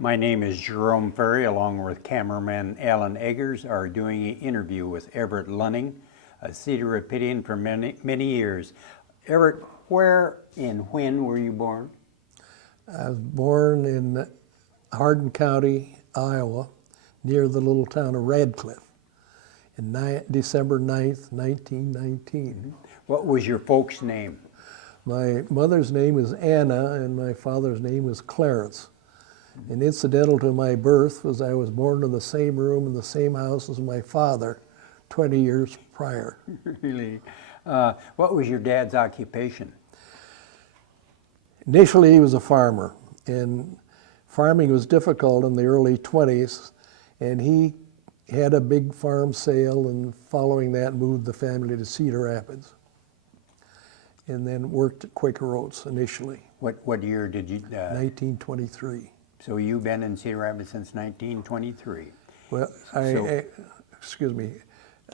My name is Jerome Ferry, along with cameraman Alan Eggers, are doing an interview with Everett Lunning, a Cedar Rapidian for many years. Everett, where and when were you born? I was born in Hardin County, Iowa, near the little town of Radcliffe, in December 9th, 1919. What was your folks' name? My mother's name is Anna, and my father's name is Clarence. And incidental to my birth was I was born in the same room in the same house as my father 20 years prior. Really? What was your dad's occupation? Initially, he was a farmer, and farming was difficult in the early 20s, and he had a big farm sale, and following that moved the family to Cedar Rapids, and then worked at Quaker Oats initially. What year did you? 1923. So you've been in Cedar Rapids since 1923. Well, excuse me,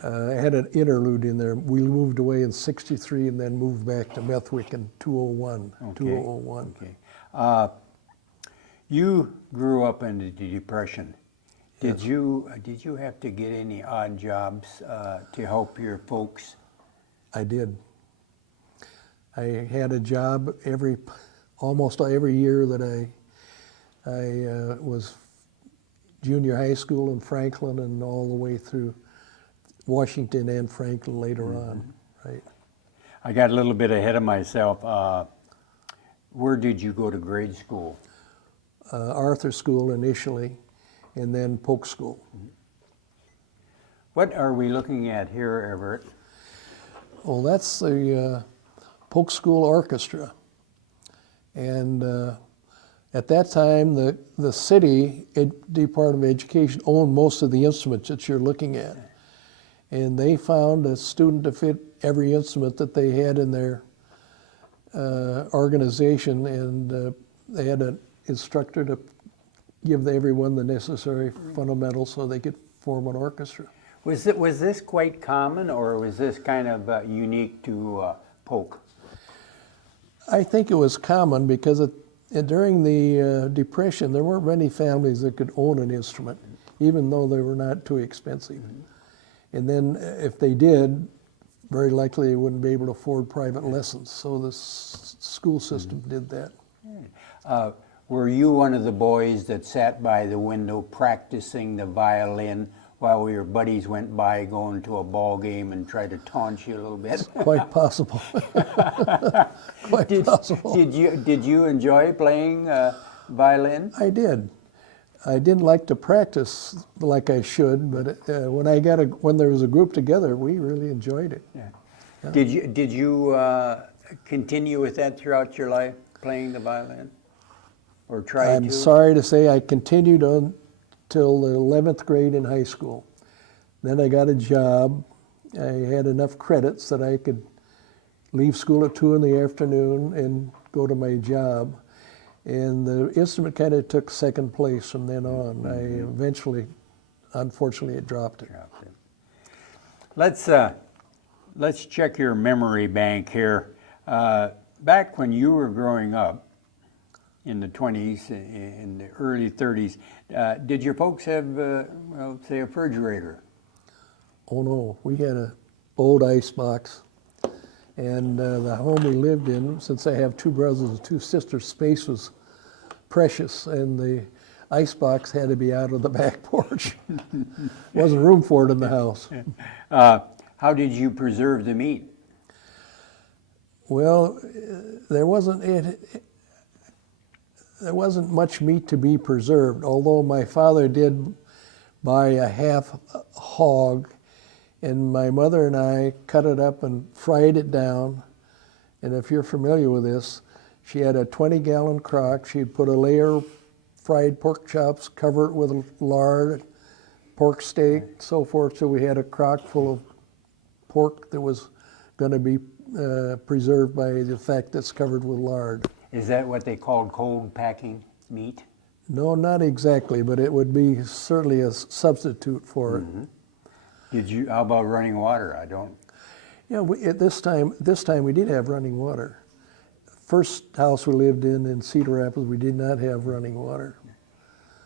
I had an interlude in there. We moved away in 63 and then moved back to Methwick in 2001. Okay. 2001. Okay. You grew up in the Depression. Did Yes. you have to get any odd jobs to help your folks? I did. I had a job almost every year that I was junior high school in Franklin and all the way through Washington and Franklin later on, right? I got a little bit ahead of myself. Where did you go to grade school? Arthur School initially, and then Polk School. What are we looking at here, Everett? Well, that's the Polk School Orchestra. And at that time, the city Department of Education owned most of the instruments that you're looking at. And they found a student to fit every instrument that they had in their organization, and they had an instructor to give everyone the necessary fundamentals so they could form an orchestra. Was this quite common, or was this kind of unique to Polk? I think it was common because during the Depression, there weren't many families that could own an instrument, even though they were not too expensive. And then if they did, very likely they wouldn't be able to afford private lessons. So the school system did that. Were you one of the boys that sat by the window practicing the violin while your buddies went by going to a ball game and tried to taunt you a little bit? Quite possible. Quite possible. Did you enjoy playing violin? I did. I didn't like to practice like I should, but when there was a group together, we really enjoyed it. Yeah. Did you continue with that throughout your life, playing the violin, or try to? I'm sorry to say I continued on till the 11th grade in high school. Then I got a job. I had enough credits that I could leave school at 2 in the afternoon and go to my job. And the instrument kind of took second place from then on. I eventually, unfortunately, it dropped it. Let's check your memory bank here. Back when you were growing up, in the 20s, in the early 30s, did your folks have, say, a refrigerator? Oh no, we had an old ice box. And the home we lived in, since I have 2 brothers and 2 sisters, space was precious, and the ice box had to be out of the back porch. Wasn't room for it in the house. How did you preserve the meat? Well, there wasn't much meat to be preserved, although my father did buy a half hog, and my mother and I cut it up and fried it down. And if you're familiar with this, she had a 20-gallon crock. She'd put a layer of fried pork chops, cover it with lard, pork steak, so forth. So we had a crock full of pork that was going to be preserved by the fact that it's covered with lard. Is that what they called cold packing meat? No, not exactly, but it would be certainly a substitute for it. How about running water? I don't. Yeah, at this time we did have running water. First house we lived in Cedar Rapids, we did not have running water.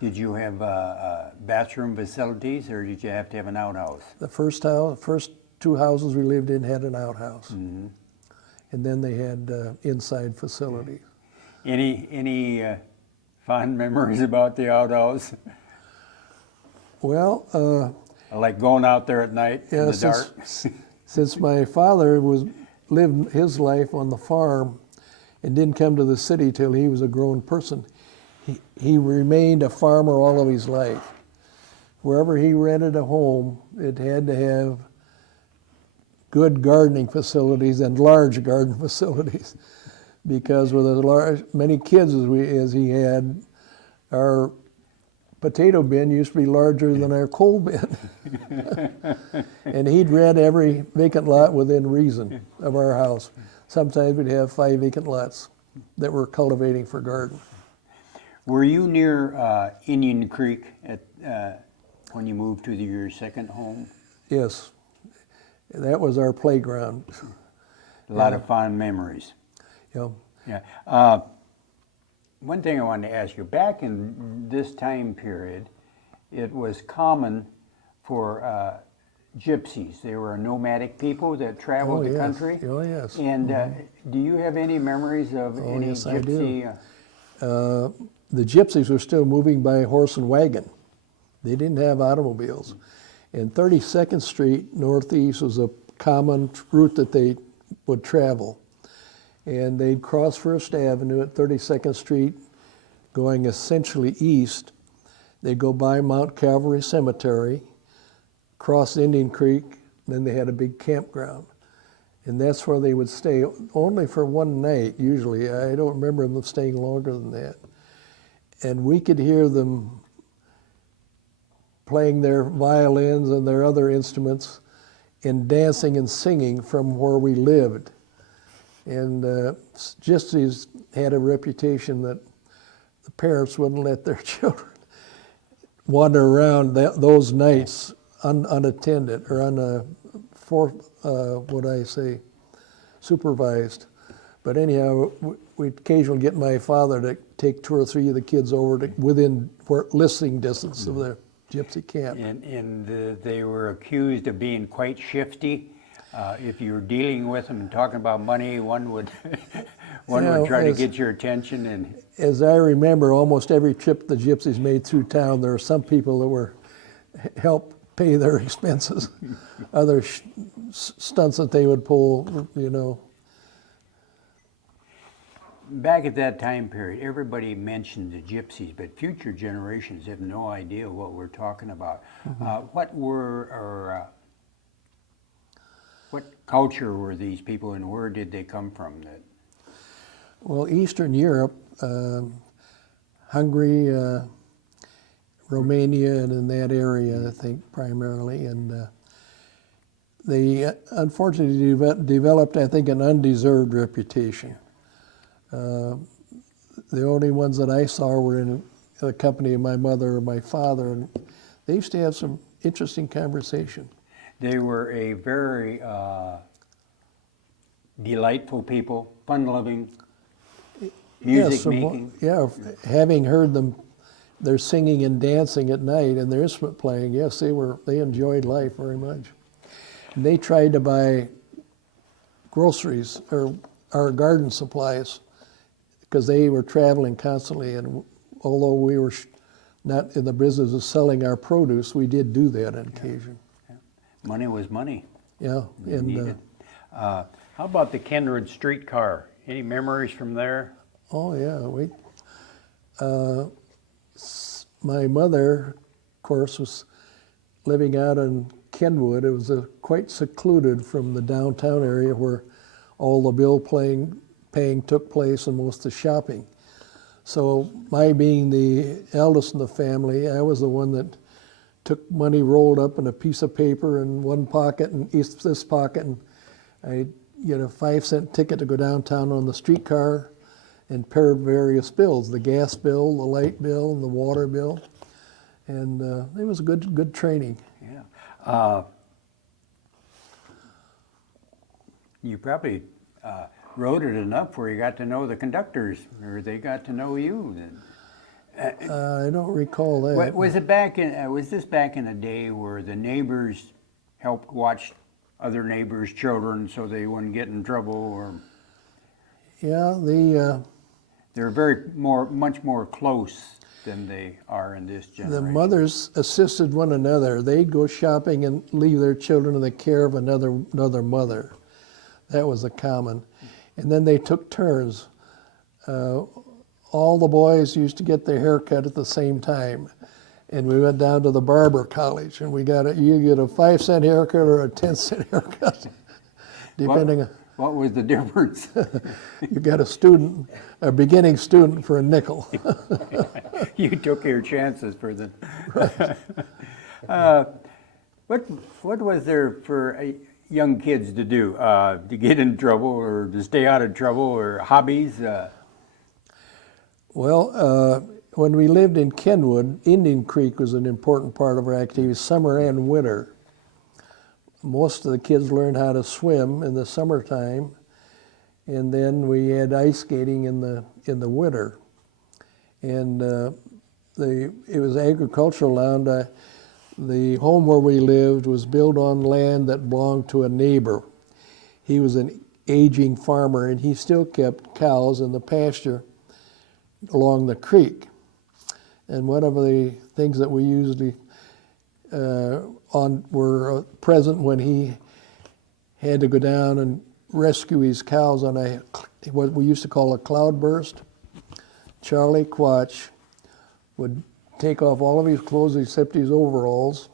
Did you have bathroom facilities, or did you have to have an outhouse? The first two houses we lived in had an outhouse, and then they had inside facilities. Any fond memories about the outhouse? Well, Like going out there at night in yeah, the dark? since my father lived his life on the farm and didn't come to the city till he was a grown person, he remained a farmer all of his life. Wherever he rented a home, it had to have good gardening facilities and large garden facilities, because with many kids as he had, our potato bin used to be larger than our coal bin. And he'd rent every vacant lot within reason of our house. Sometimes we'd have 5 vacant lots that we're cultivating for garden. Were you near Indian Creek when you moved to your second home? Yes, that was our playground. A lot of fond memories. Yeah. Yeah. One thing I wanted to ask you, back in this time period, it was common for gypsies. They were nomadic people that traveled the country. Oh, yes. And do you have any memories of any yes, I gypsy? The gypsies were still moving by horse and wagon. They didn't have automobiles. And 32nd Street Northeast was a common route that they would travel. And they'd cross First Avenue at 32nd Street, going essentially east. They'd go by Mount Calvary Cemetery, cross Indian Creek, then they had a big campground. And that's where they would stay, only for one night, usually. I don't remember them staying longer than that. And we could hear them playing their violins and their other instruments and dancing and singing from where we lived. And gypsies had a reputation that the parents wouldn't let their children wander around those nights unattended or supervised. But anyhow, we'd occasionally get my father to take 2 or 3 of the kids over to within listening distance of the gypsy camp. And they were accused of being quite shifty. If you were dealing with them and talking about money, one would would try to get your attention. And as I remember, almost every trip the gypsies made through town, there were some people that were help pay their expenses, other stunts that they would pull, you know. Back at that time period, everybody mentioned the gypsies, but future generations have no idea what we're talking about. What culture were these people, and where did they come from? Well, Eastern Europe, Hungary, Romania, and in that area, I think, primarily. And they unfortunately developed, I think, an undeserved reputation. The only ones that I saw were in the company of my mother or my father, and they used to have some interesting conversation. They were a very delightful people, fun-loving, music-making. Having heard them, their singing and dancing at night and their instrument playing, yes, they enjoyed life very much. And they tried to buy groceries or our garden supplies because they were traveling constantly, and although we were not in the business of selling our produce, we did do that on occasion. Yeah. Money was money. Yeah. Needed. How about the Kenwood streetcar? Any memories from there? Oh yeah, my mother, of course, was living out in Kenwood. It was quite secluded from the downtown area where all the bill paying took place and most of the shopping. So my being the eldest in the family, I was the one that took money rolled up in a piece of paper in one pocket and this pocket, and I'd get a 5-cent ticket to go downtown on the streetcar and pay various bills, the gas bill, the light bill, and the water bill. And it was good training. Yeah. You probably rode it enough where you got to know the conductors, or they got to know you. I don't recall that. Was this back in a day where the neighbors helped watch other neighbors' children so they wouldn't get in trouble, or Yeah, they're much more close than they are in this the generation? mothers assisted one another. They'd go shopping and leave their children in the care of another mother. That was a common. And then they took turns. All the boys used to get their hair cut at the same time. And we went down to the barber college, and you get a 5-cent haircut or a 10-cent haircut, depending on. What was the difference? You got a beginning student for a nickel. You took your chances for the. What was there for young kids to do? To get in trouble or to stay out of trouble, or hobbies? Well, when we lived in Kenwood, Indian Creek was an important part of our activity, summer and winter. Most of the kids learned how to swim in the summertime, and then we had ice skating in the winter. And it was agricultural land. The home where we lived was built on land that belonged to a neighbor. He was an aging farmer, and he still kept cows in the pasture along the creek. And one of the things that we usually were present when he had to go down and rescue his cows on what we used to call a cloudburst. Charlie Quatch would take off all of his clothes except his overalls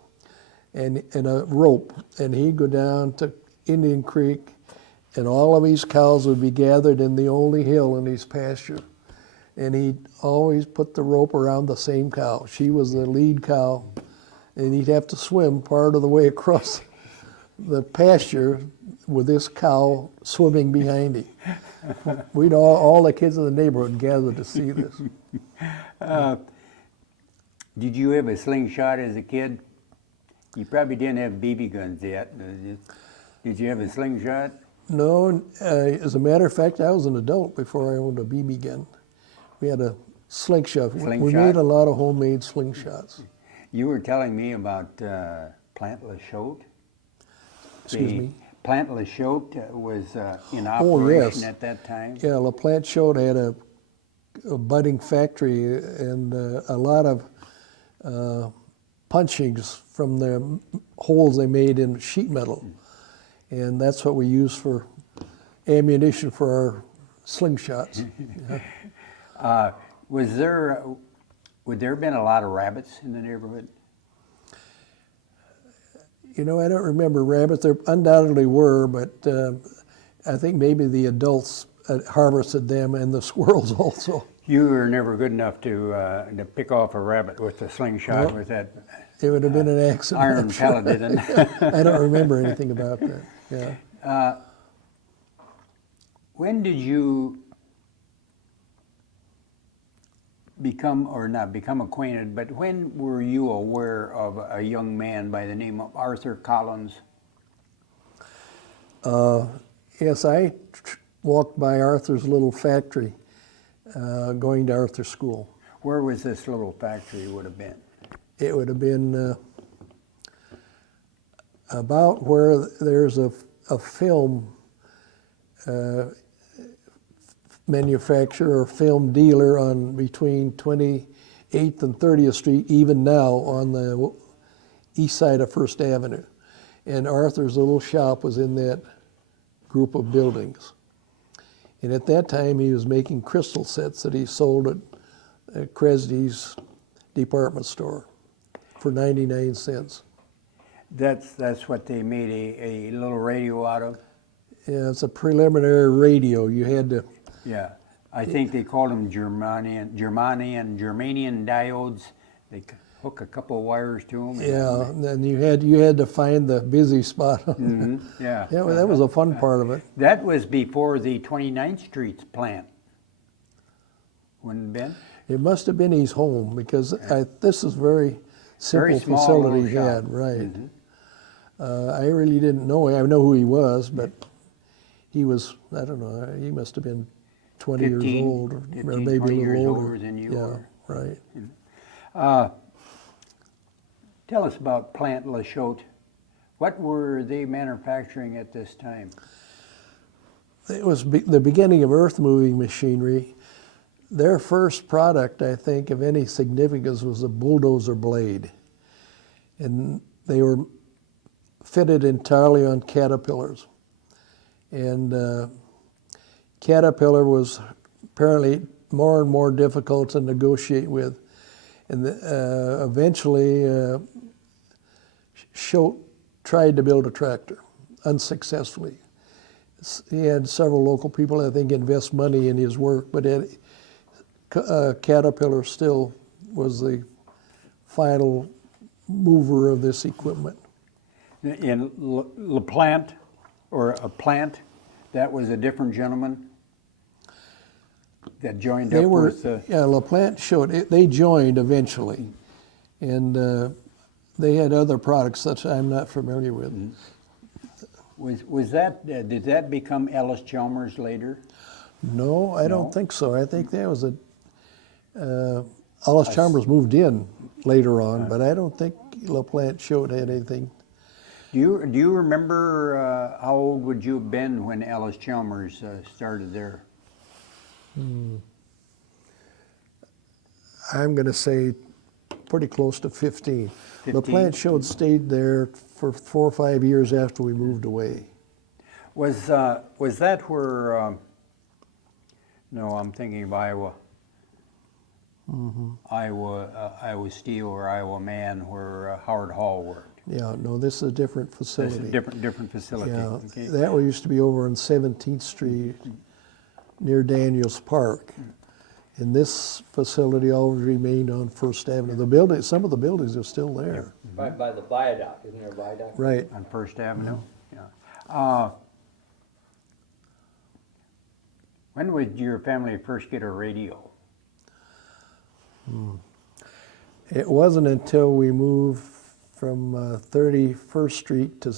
and a rope, and he'd go down to Indian Creek, and all of his cows would be gathered in the only hill in his pasture. And he'd always put the rope around the same cow. She was the lead cow, and he'd have to swim part of the way across the pasture with this cow swimming behind him. We'd all the kids in the neighborhood gathered to see this. Did you have a slingshot as a kid? You probably didn't have BB guns yet. Did you have a slingshot? No, as a matter of fact, I was an adult before I owned a BB gun. We had a slingshot. We made a lot of homemade slingshots. You were telling me about Plant Lachotte. Excuse me? Plant Lachotte was in operation at that time? Yeah, La Plante Chote had a budding factory and a lot of punchings from the holes they made in sheet metal. And that's what we used for ammunition for our slingshots. Yeah. Would there have been a lot of rabbits in the neighborhood? You know, I don't remember rabbits. There undoubtedly were, but I think maybe the adults harvested them and the squirrels also. You were never good enough to pick off a rabbit with a slingshot with that. It would have been an accident. Iron paladin. I don't remember anything about that. Yeah. When did you become acquainted, but when were you aware of a young man by the name of Arthur Collins? Yes, I walked by Arthur's little factory going to Arthur School. Where was this little factory would have been? It would have been about where there's a film manufacturer or film dealer on between 28th and 30th Street, even now on the east side of First Avenue. And Arthur's little shop was in that group of buildings. And at that time, he was making crystal sets that he sold at Kresge's department store for 99 cents. That's what they made a little radio out of? Yeah, it's a preliminary radio. You had to... Yeah, I think they called them Germanian diodes. They hook a couple of wires to them. Yeah, and you had to find the busy spot. Mm-hmm. Yeah. Yeah, well, that was a fun part of it. That was before the 29th Street plant. Wouldn't it have been? It must have been his home because this is very simple Very small facility he little shop. had, right. Mm-hmm. I really didn't know him. I know who he was, but he was, I don't know, he must have been 20 years old, or 15, maybe 20 a years little older than you were. Right. Tell us about Plant Lachute. What were they manufacturing at this time? It was the beginning of earth moving machinery. Their first product, I think, of any significance was a bulldozer blade. And they were fitted entirely on Caterpillars. And Caterpillar was apparently more and more difficult to negotiate with. And eventually, Choate tried to build a tractor, unsuccessfully. He had several local people, I think, invest money in his work, but Caterpillar still was the final mover of this equipment. In LaPlante, or a plant, that was a different gentleman that joined They up were, with... yeah, LaPlante Choate, they joined eventually. And they had other products that I'm not familiar with. Was that, did that become Ellis Chalmers later? No, I No? don't think so. I think that was Ellis Chalmers moved in later on, but I don't think LaPlante Choate had anything. Do you remember how old would you have been when Ellis Chalmers started there? I'm going to say pretty close to 15. 15? LaPlante Choate stayed there for 4 or 5 years after we moved away. Was that where? No, I'm thinking of Iowa. Iowa Steel or Iowa Man, where Howard Hall worked. Yeah, no, this is a different That's facility. a different facility. Yeah, Okay. that one used to be over on 17th Street near Daniels Park. And this facility always remained on First Avenue. The building, some of the buildings are still there. Right by the viaduct, isn't there a viaduct? Right. On First Avenue. Yeah. When would your family first get a radio? It wasn't until we moved from 31st Street to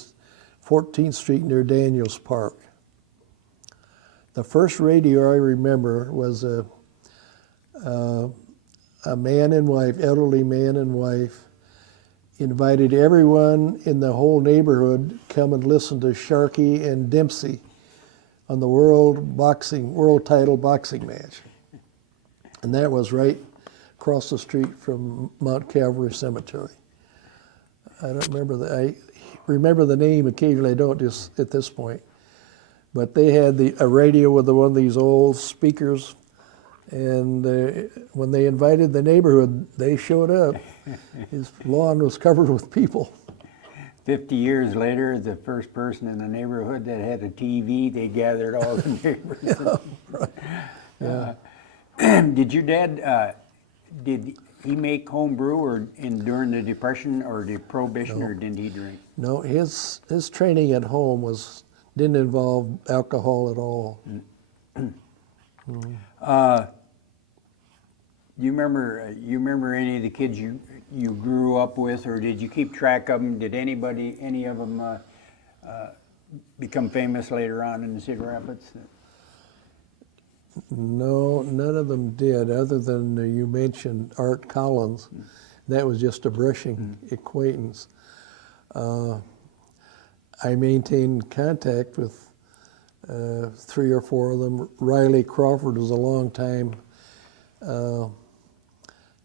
14th Street near Daniels Park. The first radio I remember was a man and wife, elderly man and wife, invited everyone in the whole neighborhood come and listen to Sharkey and Dempsey on the world title boxing match. And that was right across the street from Mount Calvary Cemetery. I don't remember I remember the name occasionally, I don't just at this point. But they had a radio with one of these old speakers, and when they invited the neighborhood, they showed up. His lawn was covered with people. 50 years later, the first person in the neighborhood that had a TV, they gathered all the neighbors. Yeah, right. Yeah. Did your dad, did he make home brew or during the Depression or the Prohibition, or didn't he drink? No, his training at home didn't involve alcohol at all. You remember any of the kids you grew up with, or did you keep track of them? Did any of them become famous later on in Cedar Rapids? No, none of them did, other than you mentioned Art Collins. That was just a brushing acquaintance. I maintained contact with 3 or 4 of them. Riley Crawford was a long time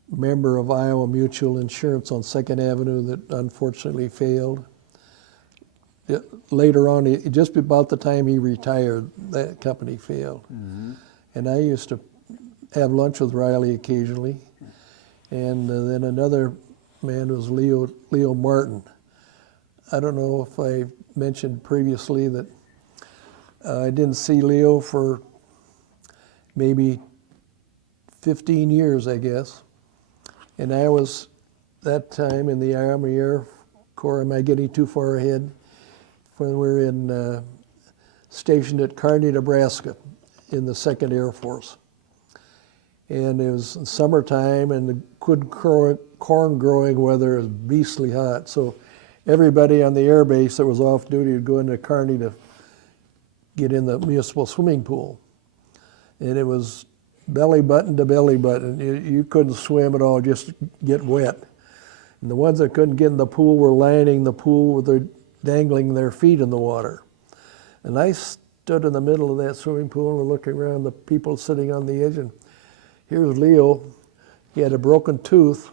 member of Iowa Mutual Insurance on 2nd Avenue that unfortunately failed. Later on, just about the time he retired, that company failed. And I used to have lunch with Riley occasionally. And then another man was Leo Martin. I don't know if I mentioned previously that I didn't see Leo for maybe 15 years, I guess. And I was, that time, in the Army Air Corps. Am I getting too far ahead? When we were stationed at Kearney, Nebraska, in the 2nd Air Force. And it was summertime, and the good corn growing weather is beastly hot. So everybody on the air base that was off duty would go into Kearney to get in the municipal swimming pool. And it was belly button to belly button. You couldn't swim at all, just get wet. And the ones that couldn't get in the pool were lining the pool with their dangling their feet in the water. And I stood in the middle of that swimming pool and looking around the people sitting on the edge, and here's Leo. He had a broken tooth,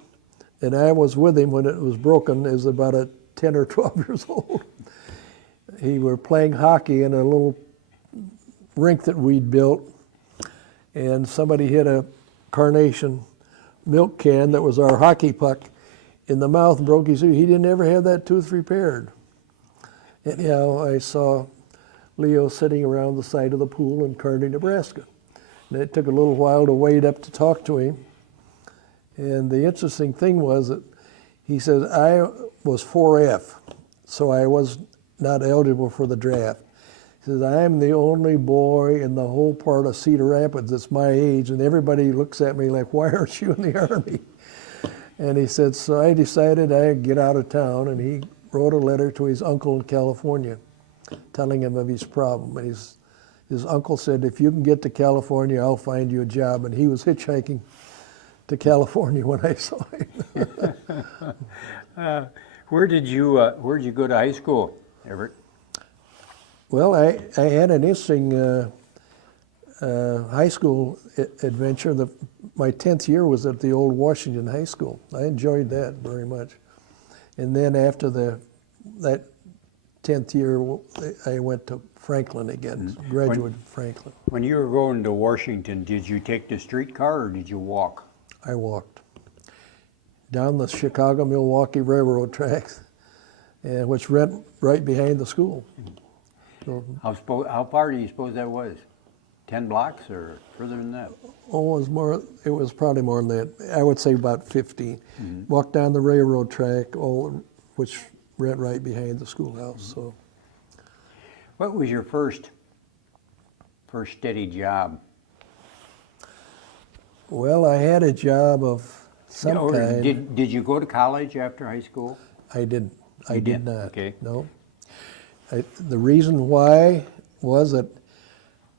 and I was with him when it was broken. He was about 10 or 12 years old. He were playing hockey in a little rink that we'd built, and somebody hit a carnation milk can that was our hockey puck in the mouth and broke his tooth. He didn't ever have that tooth repaired. Anyhow, I saw Leo sitting around the side of the pool in Kearney, Nebraska. And it took a little while to wade up to talk to him. And the interesting thing was that he said, I was 4F, so I was not eligible for the draft. He says, I'm the only boy in the whole part of Cedar Rapids that's my age, and everybody looks at me like, why aren't you in the Army? And he said, so I decided I'd get out of town, and he wrote a letter to his uncle in California telling him of his problem. And his uncle said, if you can get to California, I'll find you a job. And he was hitchhiking to California when I saw him. Where'd you go to high school, Everett? Well, I had an interesting high school adventure. My 10th year was at the old Washington High School. I enjoyed that very much. And then after that 10th year, I went to Franklin again, graduated Franklin. When you were going to Washington, did you take the streetcar or did you walk? I walked down the Chicago-Milwaukee Railroad tracks, which ran right behind the school. So, How far do you suppose that was? 10 blocks or further than that? oh, it was probably more than that. I would say about 15. Walked down the railroad track, which ran right behind the schoolhouse. So, What was your first steady job? well, I had a job of some Or kind. did you go to college after high school? I didn't. I You did didn't? not. Okay. No. The reason why was that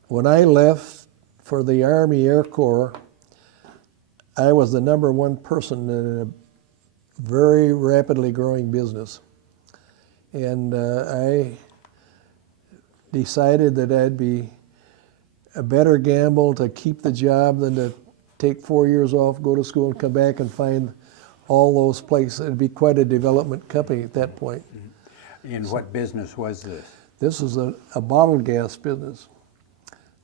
when I left for the Army Air Corps, I was the #1 person in a very rapidly growing business. And I decided that I'd be a better gamble to keep the job than to take 4 years off, go to school, and come back and find all those places. It'd be quite a development company at that point. And what business was this? This was a bottled gas business.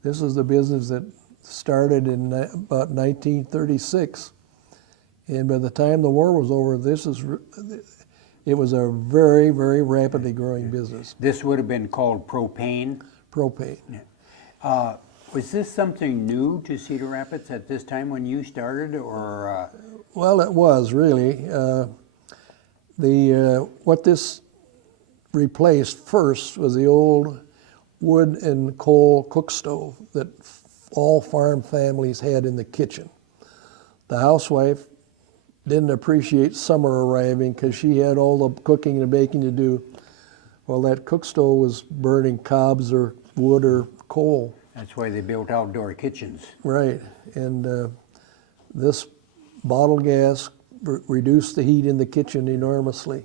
This was the business that started in about 1936. And by the time the war was over, it was a very, very rapidly growing business. This would have been called propane. Propane. Was this something new to Cedar Rapids at this time when you started, or? Well, it was really. What this replaced first was the old wood and coal cook stove that all farm families had in the kitchen. The housewife didn't appreciate summer arriving because she had all the cooking and baking to do, while that cook stove was burning cobs or wood or coal. That's why they built outdoor kitchens. Right, and this bottled gas reduced the heat in the kitchen enormously.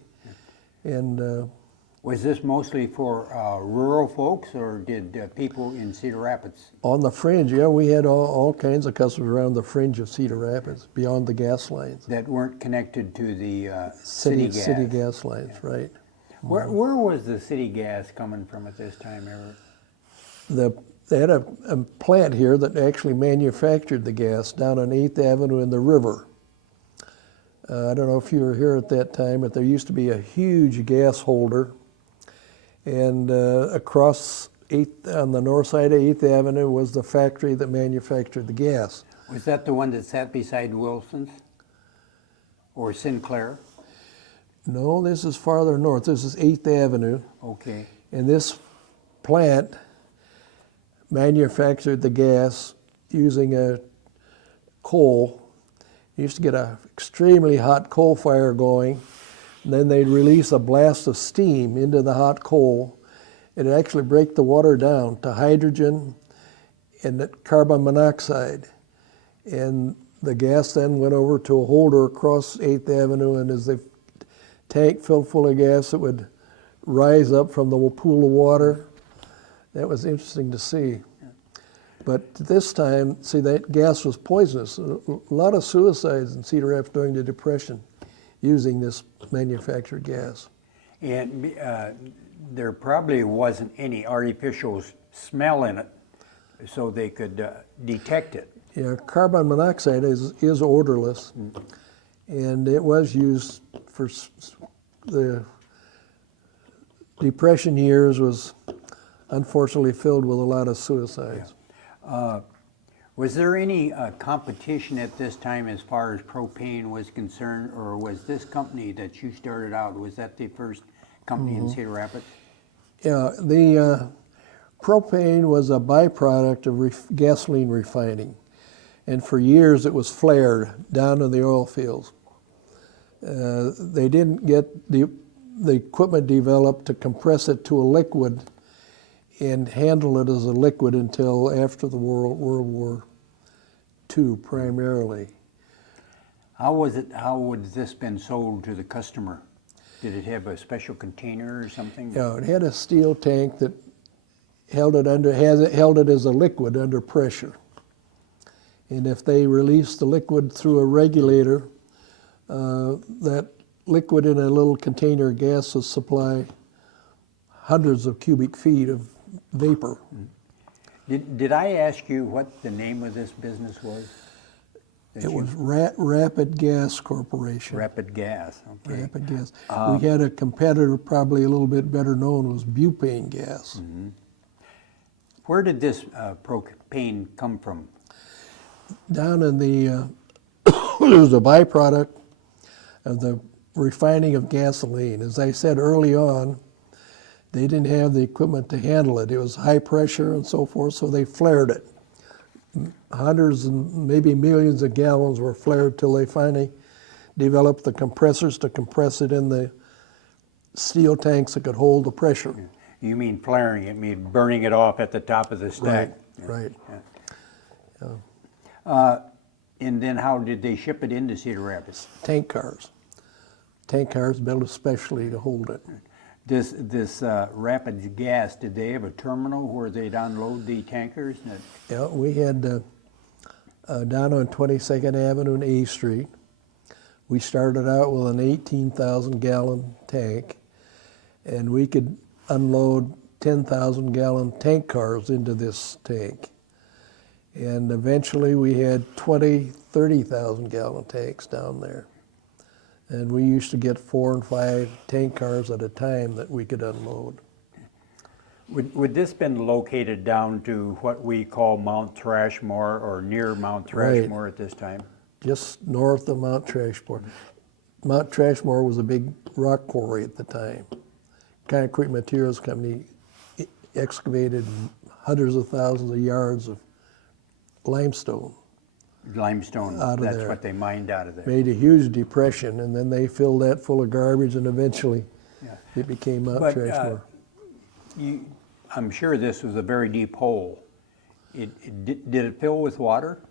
And Was this mostly for rural folks, or did people in Cedar Rapids? on the fringe, yeah, we had all kinds of customers around the fringe of Cedar Rapids, beyond the gas lines. That weren't connected to the city gas? City gas lines, right. Where was the city gas coming from at this time, Everett? They had a plant here that actually manufactured the gas down on 8th Avenue in the river. I don't know if you were here at that time, but there used to be a huge gas holder. And across on the north side of 8th Avenue was the factory that manufactured the gas. Was that the one that sat beside Wilson's or Sinclair? No, this is farther north. This is 8th Avenue. Okay. And this plant manufactured the gas using a coal. You used to get an extremely hot coal fire going, and then they'd release a blast of steam into the hot coal. It'd actually break the water down to hydrogen and carbon monoxide. And the gas then went over to a holder across 8th Avenue, and as the tank filled full of gas, it would rise up from the pool of water. That was interesting to see. But this time, see, that gas was poisonous. A lot of suicides in Cedar Rapids during the Depression using this manufactured gas. And there probably wasn't any artificial smell in it, so they could detect it. Yeah, carbon monoxide is odorless, and it was used for the Depression years was unfortunately filled with a lot of suicides. Was there any competition at this time as far as propane was concerned, or was this company that you started out, was that the first company in Cedar Rapids? Yeah, the propane was a byproduct of gasoline refining, and for years it was flared down in the oil fields. They didn't get the equipment developed to compress it to a liquid and handle it as a liquid until after the World War II primarily. How would this been sold to the customer? Did it have a special container or something? Yeah, it had a steel tank that held it as a liquid under pressure. And if they released the liquid through a regulator, that liquid in a little container of gas would supply hundreds of cubic feet of vapor. Did I ask you what the name of this business was? It was Rapid Gas Corporation. Rapid Gas, okay. Rapid Gas. We had a competitor, probably a little bit better known, was butane gas. Where did this propane come from? Down in the, it was a byproduct of the refining of gasoline. As I said early on, they didn't have the equipment to handle it. It was high pressure and so forth, so they flared it. Hundreds and maybe millions of gallons were flared till they finally developed the compressors to compress it in the steel tanks that could hold the pressure. You mean flaring it, mean burning it off at the top of the stack? Right. And then how did they ship it into Cedar Rapids? Tank cars. Tank cars built especially to hold it. This Rapid Gas, did they have a terminal where they'd unload the tankers? Yeah, we had down on 22nd Avenue and A Street. We started out with an 18,000 gallon tank, and we could unload 10,000 gallon tank cars into this tank. And eventually we had 30,000 gallon tanks down there. And we used to get 4 and 5 tank cars at a time that we could unload. Would this been located down to what we call Mount Trashmore or near Mount Trashmore at this time? Just north of Mount Trashmore. Mount Trashmore was a big rock quarry at the time. Concrete Materials Company excavated hundreds of thousands of yards of limestone. Limestone, Out of that's there. what they mined out of there. Made a huge depression, and then they filled that full of garbage, and eventually it became Mount Trashmore. I'm sure this was a very deep hole. Did it fill with water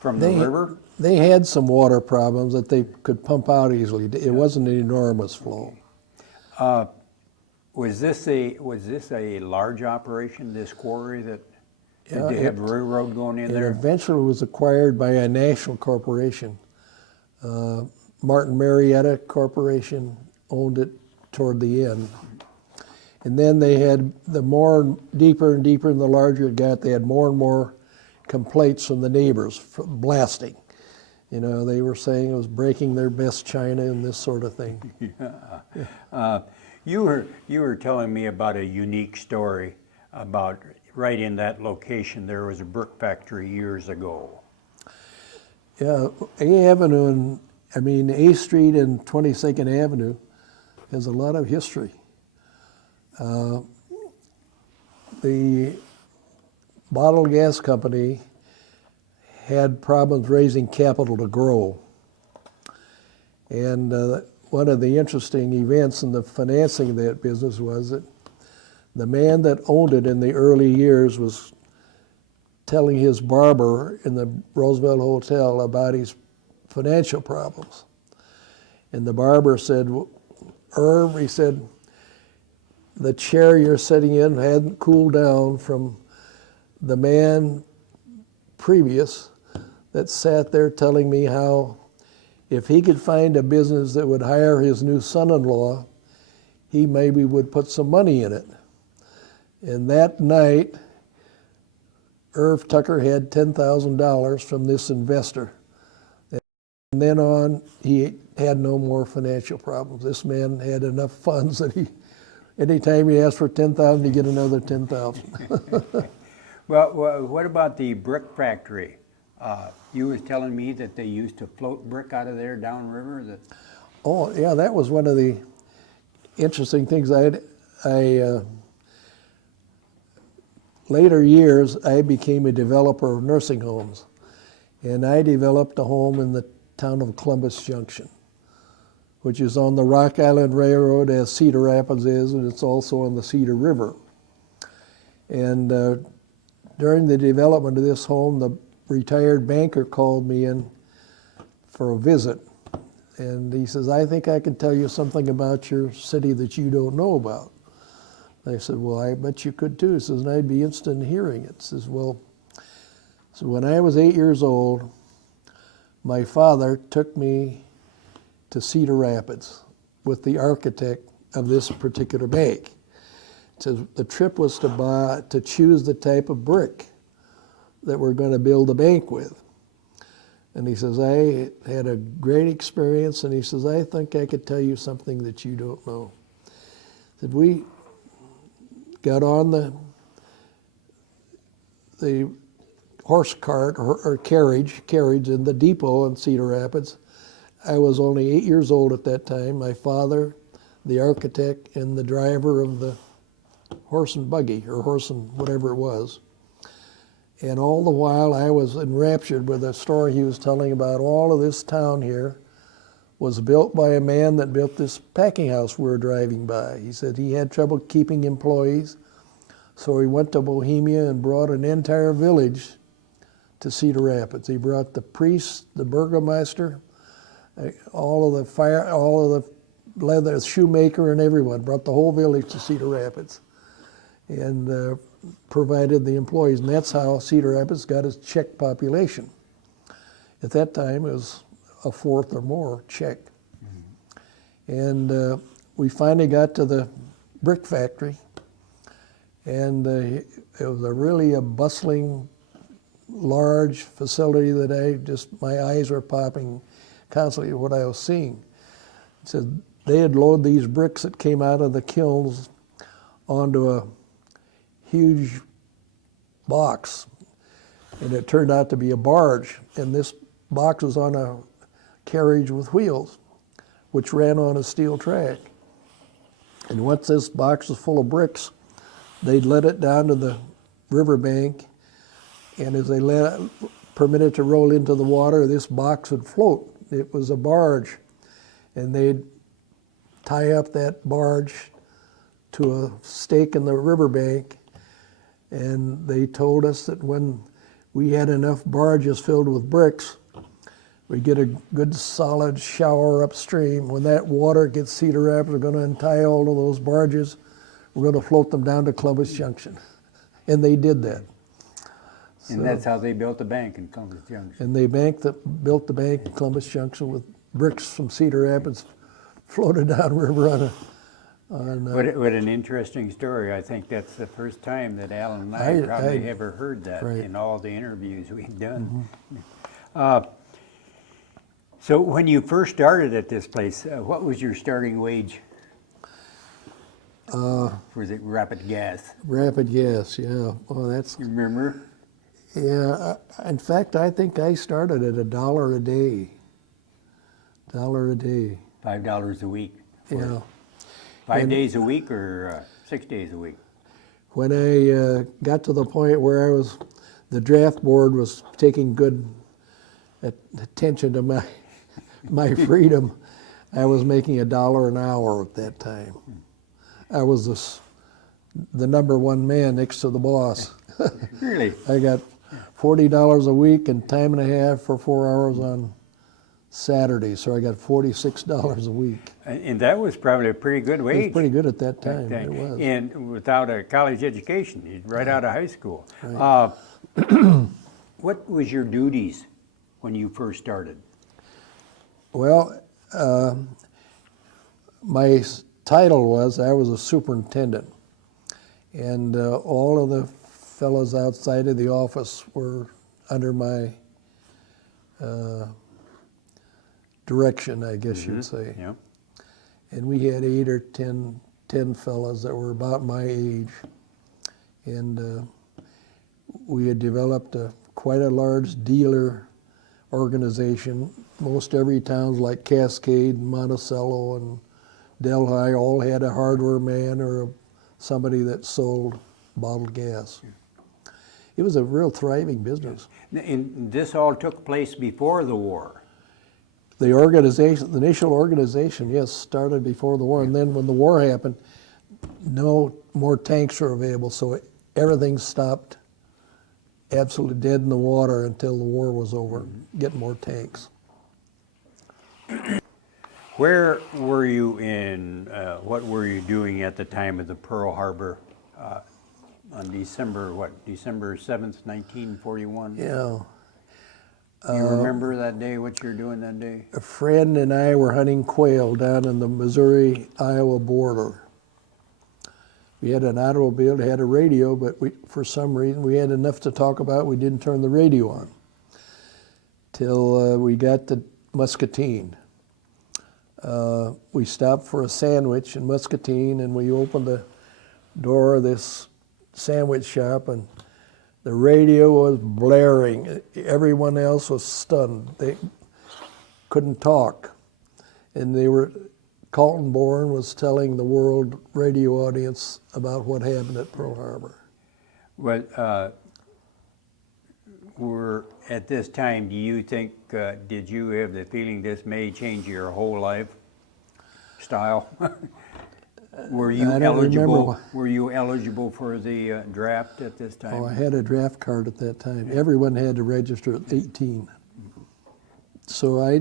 from the river? They had some water problems that they could pump out easily. It wasn't an enormous flow. Was this a large operation, this quarry that did they Yeah, have railroad going in It there? eventually was acquired by a national corporation. Martin Marietta Corporation owned it toward the end. And then they had the more deeper and deeper and the larger it got, they had more and more complaints from the neighbors for blasting. You know, they were saying it was breaking their best china and this sort of thing. You were telling me about a unique story about right in that location there was a brick factory years ago. Yeah, A Avenue and A Street and 22nd Avenue has a lot of history. The bottled gas company had problems raising capital to grow. And one of the interesting events in the financing of that business was that the man that owned it in the early years was telling his barber in the Roosevelt Hotel about his financial problems. And the barber said, Irv, he said, the chair you're sitting in hadn't cooled down from the man previous that sat there telling me how if he could find a business that would hire his new son-in-law, he maybe would put some money in it. And that night, Irv Tucker had $10,000 from this investor. And then on, he had no more financial problems. This man had enough funds that anytime he asked for $10,000, he'd get another $10,000. Well, what about the brick factory? You was telling me that they used to float brick out of there downriver. Oh, yeah, that was one of the interesting things. Later years, I became a developer of nursing homes, and I developed a home in the town of Columbus Junction, which is on the Rock Island Railroad as Cedar Rapids is, and it's also on the Cedar River. And during the development of this home, the retired banker called me in for a visit. And he says, I think I can tell you something about your city that you don't know about. And I said, well, I bet you could too. He says, and I'd be interested in hearing it. He says, well, so when I was 8 years old, my father took me to Cedar Rapids with the architect of this particular bank. So the trip was to choose the type of brick that we're going to build a bank with. And he says, I had a great experience, and he says, I think I could tell you something that you don't know. He said, we got on the horse cart or carriage in the depot in Cedar Rapids. I was only 8 years old at that time. My father, the architect, and the driver of the horse and buggy, or horse and whatever it was. And all the while I was enraptured with the story he was telling about all of this town here was built by a man that built this packing house we were driving by. He said he had trouble keeping employees, so he went to Bohemia and brought an entire village to Cedar Rapids. He brought the priest, the burgomaster, all of the leather shoemaker, and everyone. Brought the whole village to Cedar Rapids, and provided the employees. And that's how Cedar Rapids got its Czech population. At that time, it was a fourth or more Czech. Mm-hmm. And we finally got to the brick factory, and it was really a bustling, large facility that my eyes were popping constantly at what I was seeing. It said they had loaded these bricks that came out of the kilns onto a huge box, and it turned out to be a barge, and this box was on a carriage with wheels, which ran on a steel track. And once this box was full of bricks, they'd let it down to the riverbank, and as they permitted it to roll into the water, this box would float. It was a barge, and they'd tie up that barge to a stake in the riverbank. And they told us that when we had enough barges filled with bricks, we'd get a good solid shower upstream. When that water gets Cedar Rapids, we're going to untie all of those barges. We're going to float them down to Columbus Junction. And they did that. And that's how they built the bank in Columbus Junction. And they built the bank in Columbus Junction with bricks from Cedar Rapids floated downriver on What an interesting story. I think that's the first time that Alan and I probably ever heard that in all the interviews we've done. Mm-hmm. So when you first started at this place, what was your starting wage? Was it Rapid Gas? Rapid Gas, yeah. Well, that's. You remember? Yeah. In fact, I think I started at $1 a day. $1 a day. $5 a week. Yeah. 5 days a week or 6 days a week? When I got to the point where the draft board was taking good attention to my freedom, I was making $1 an hour at that time. I was the number one man next to the boss. Really? I got $40 a week and time and a half for 4 hours on Saturday. So I got $46 a week. And that was probably a pretty good It wage. was pretty good at that back time. then. It was. And without a college education, right out of high school. Right. What was your duties when you first started? Well, my title was I was a superintendent, and all of the fellows outside of the office were under my direction, I guess you'd say. Yeah. And we had 8 or 10 fellows that were about my age, and we had developed quite a large dealer organization. Most every towns like Cascade, Monticello, and Delhi all had a hardware man or somebody that sold bottled gas. It was a real thriving business. And this all took place before the war. The organization, the initial organization, yes, started before the war, and then when the war happened, no more tanks were available, so everything stopped absolutely dead in the water until the war was over, get more tanks. Where were you in, what were you doing at the time of the Pearl Harbor on December 7th, 1941? Yeah. You remember that day, what you were doing that day? A friend and I were hunting quail down in the Missouri-Iowa border. We had an automobile, had a radio, but for some reason we had enough to talk about, we didn't turn the radio on till we got to Muscatine. We stopped for a sandwich in Muscatine, and we opened the door of this sandwich shop, and the radio was blaring. Everyone else was stunned. They couldn't talk. And Carlton Bourne was telling the world radio audience about what happened at Pearl Harbor. Well, at this time, do you think, did you have the feeling this may change your whole life style? Were you I don't eligible? remember. Were you eligible for the draft at this time? Oh, I had a draft card at that time. Everyone had to register at 18. So I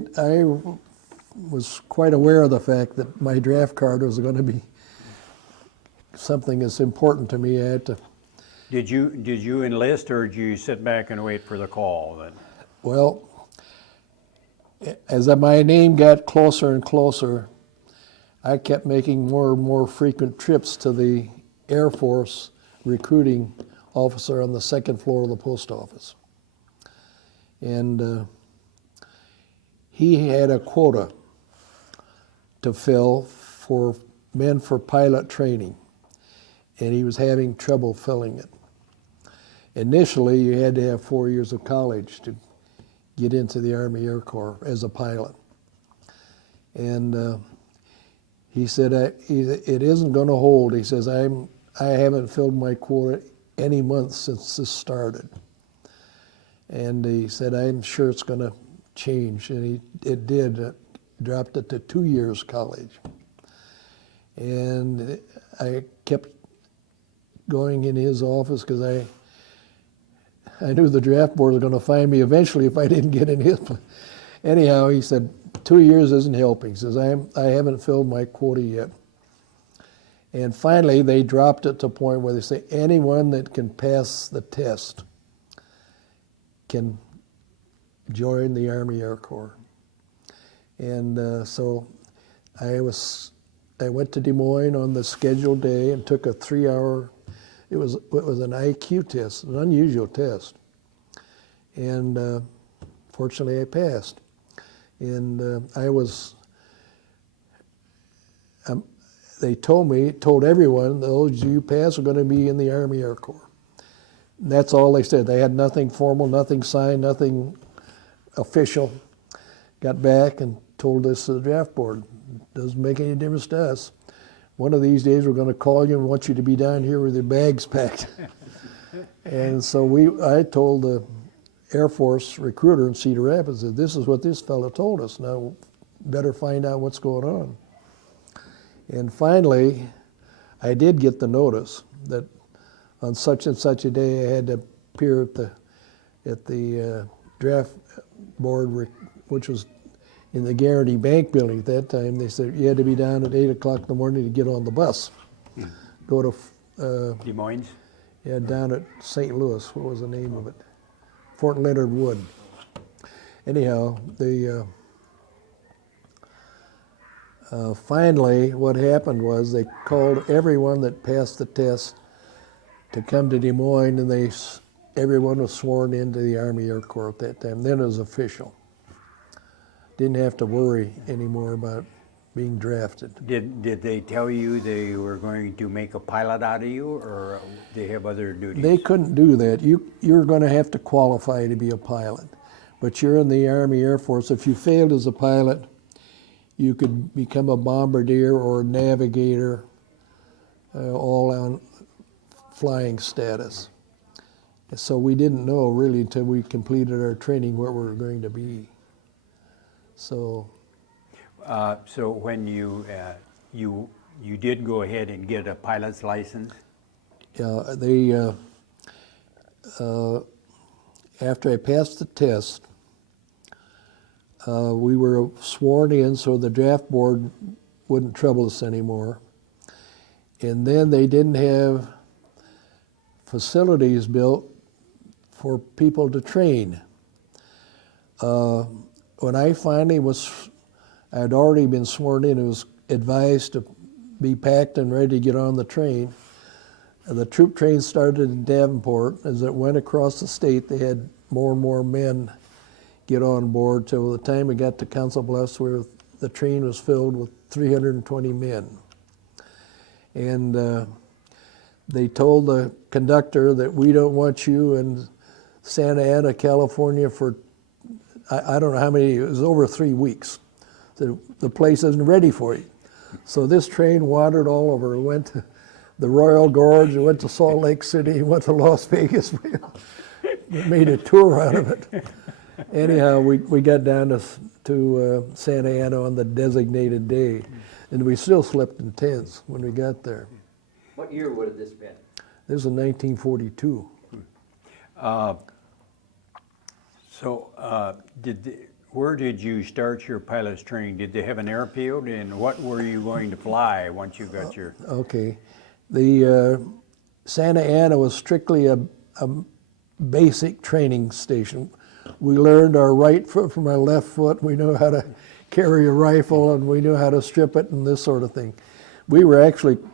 was quite aware of the fact that my draft card was going to be something that's important to me. I had to. Did you enlist, or did you sit back and wait for the call then? Well, as my name got closer and closer, I kept making more and more frequent trips to the Air Force recruiting officer on the second floor of the post office. And he had a quota to fill for men for pilot training, and he was having trouble filling it. Initially, you had to have 4 years of college to get into the Army Air Corps as a pilot. And he said, it isn't going to hold. He says, I haven't filled my quota any month since this started. And he said, I'm sure it's going to change. And it did. Dropped it to 2 years college. And I kept going in his office because I knew the draft board was going to find me eventually if I didn't get in his. Anyhow, he said, 2 years isn't helping. He says, I haven't filled my quota yet. And finally, they dropped it to a point where they say anyone that can pass the test can join the Army Air Corps. And so I went to Des Moines on the scheduled day and took a 3-hour, it was an IQ test, an unusual test. And fortunately I passed. And they told everyone, those you pass are going to be in the Army Air Corps. And that's all they said. They had nothing formal, nothing signed, nothing official. Got back and told us to the draft board, doesn't make any difference to us. One of these days we're going to call you and want you to be down here with your bags packed. And so I told the Air Force recruiter in Cedar Rapids that this is what this fellow told us. Now, better find out what's going on. And finally, I did get the notice that on such and such a day I had to appear at the at the draft board, which was in the Guarantee Bank building at that time. They said you had to be down at 8 o'clock in the morning to get on the bus. Go to, Des Moines? yeah, down at St. Louis. What was the name of it? Fort Leonard Wood. Anyhow, finally, what happened was they called everyone that passed the test to come to Des Moines, and everyone was sworn into the Army Air Corps at that time. Then it was official. Didn't have to worry anymore about being drafted. Did they tell you they were going to make a pilot out of you, or they have other duties? They couldn't do that. You're going to have to qualify to be a pilot, but you're in the Army Air Force. If you failed as a pilot, you could become a bombardier or a navigator, all on flying status. So we didn't know really until we completed our training what we were going to be. So when you did go ahead and get a pilot's license? After I passed the test, we were sworn in so the draft board wouldn't trouble us anymore. And then they didn't have facilities built for people to train. When I finally I'd already been sworn in, it was advised to be packed and ready to get on the train. The troop train started in Davenport. As it went across the state, they had more and more men get on board till the time we got to Council Bluffs, where the train was filled with 320 men. And they told the conductor that we don't want you in Santa Ana, California for, I don't know how many, it was over 3 weeks. The place isn't ready for you. So this train wandered all over. It went to the Royal Gorge, it went to Salt Lake City, it went to Las Vegas. We made a tour out of it. Anyhow, we got down to Santa Ana on the designated day, and we still slept in tents when we got there. What year would have this been? This was in 1942. Where did you start your pilot's training? Did they have an airfield, and what were you going to fly once you got your? Okay, the Santa Ana was strictly a basic training station. We learned our right foot from our left foot. We knew how to carry a rifle, and we knew how to strip it and this sort of thing. We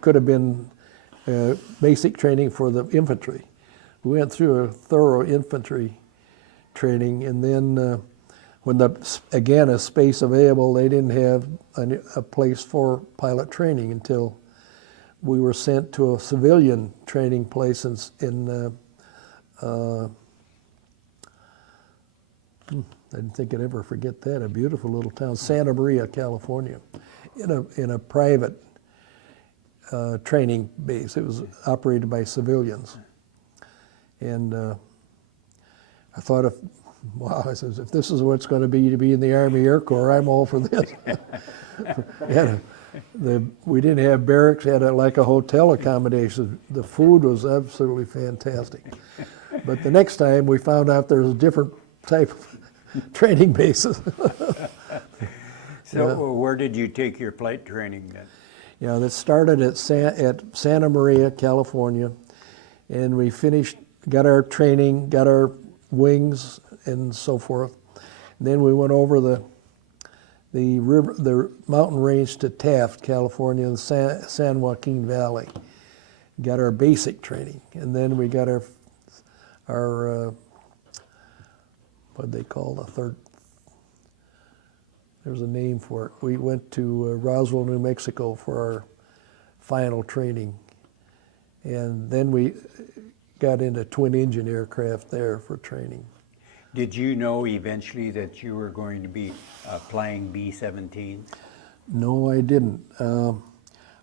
could have been basic training for the infantry. We went through a thorough infantry training, and then when again a space available, they didn't have a place for pilot training until we were sent to a civilian training place in I didn't think I'd ever forget that, a beautiful little town, Santa Maria, California, in a private training base. It was operated by civilians. And I thought, I says, if this is what it's going to be in the Army Air Corps, I'm all for this. We didn't have barracks, had like a hotel accommodation. The food was absolutely fantastic. But the next time we found out there was a different type of training bases. So where did you take your flight training then? Yeah, that started at Santa Maria, California, and we got our training, got our wings and so forth. And then we went over the mountain range to Taft, California, in the San Joaquin Valley. Got our basic training, and then we got our what they call the third. There's a name for it. We went to Roswell, New Mexico for our final training, and then we got into twin-engine aircraft there for training. Did you know eventually that you were going to be flying B-17s? No, I didn't.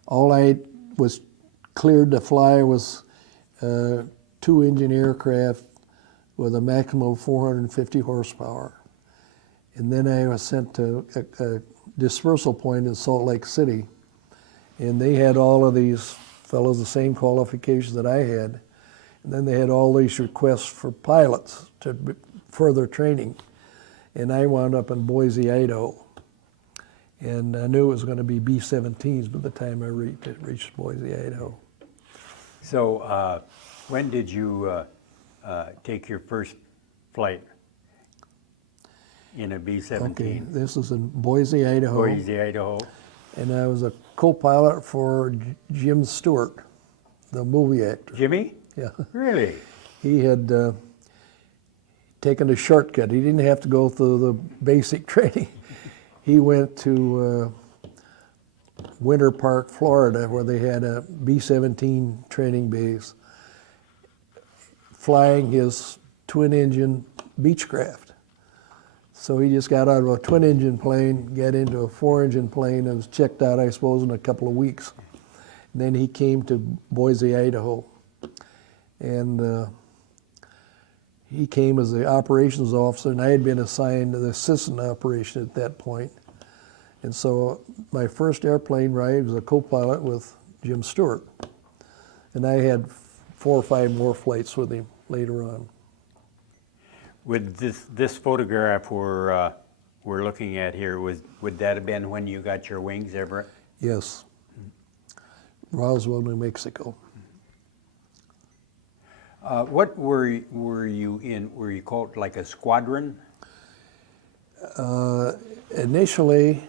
All I was cleared to fly was two-engine aircraft with a maximum of 450 horsepower. And then I was sent to a dispersal point in Salt Lake City, and they had all of these fellows the same qualifications that I had, And then they had all these requests for pilots to further training. And I wound up in Boise, Idaho. And I knew it was going to be B-17s by the time I reached Boise, Idaho. So when did you take your first flight in a B-17? Okay, this is in Boise, Idaho. Boise, Idaho. And I was a co-pilot for Jim Stewart, the movie actor. Jimmy? Yeah. Really? He had taken a shortcut. He didn't have to go through the basic training. He went to Winter Park, Florida, where they had a B-17 training base, flying his twin-engine Beechcraft. So he just got out of a twin-engine plane, got into a four-engine plane, and was checked out, I suppose, in a couple of weeks. And then he came to Boise, Idaho. And he came as the operations officer, and I had been assigned to the assistant operation at that point. And so my first airplane ride was a co-pilot with Jim Stewart. And I had 4 or 5 more flights with him later on. Would this photograph we're looking at here, would that have been when you got your wings, Everett? Yes. Roswell, New Mexico. What were you in? Were you called like a squadron? Initially,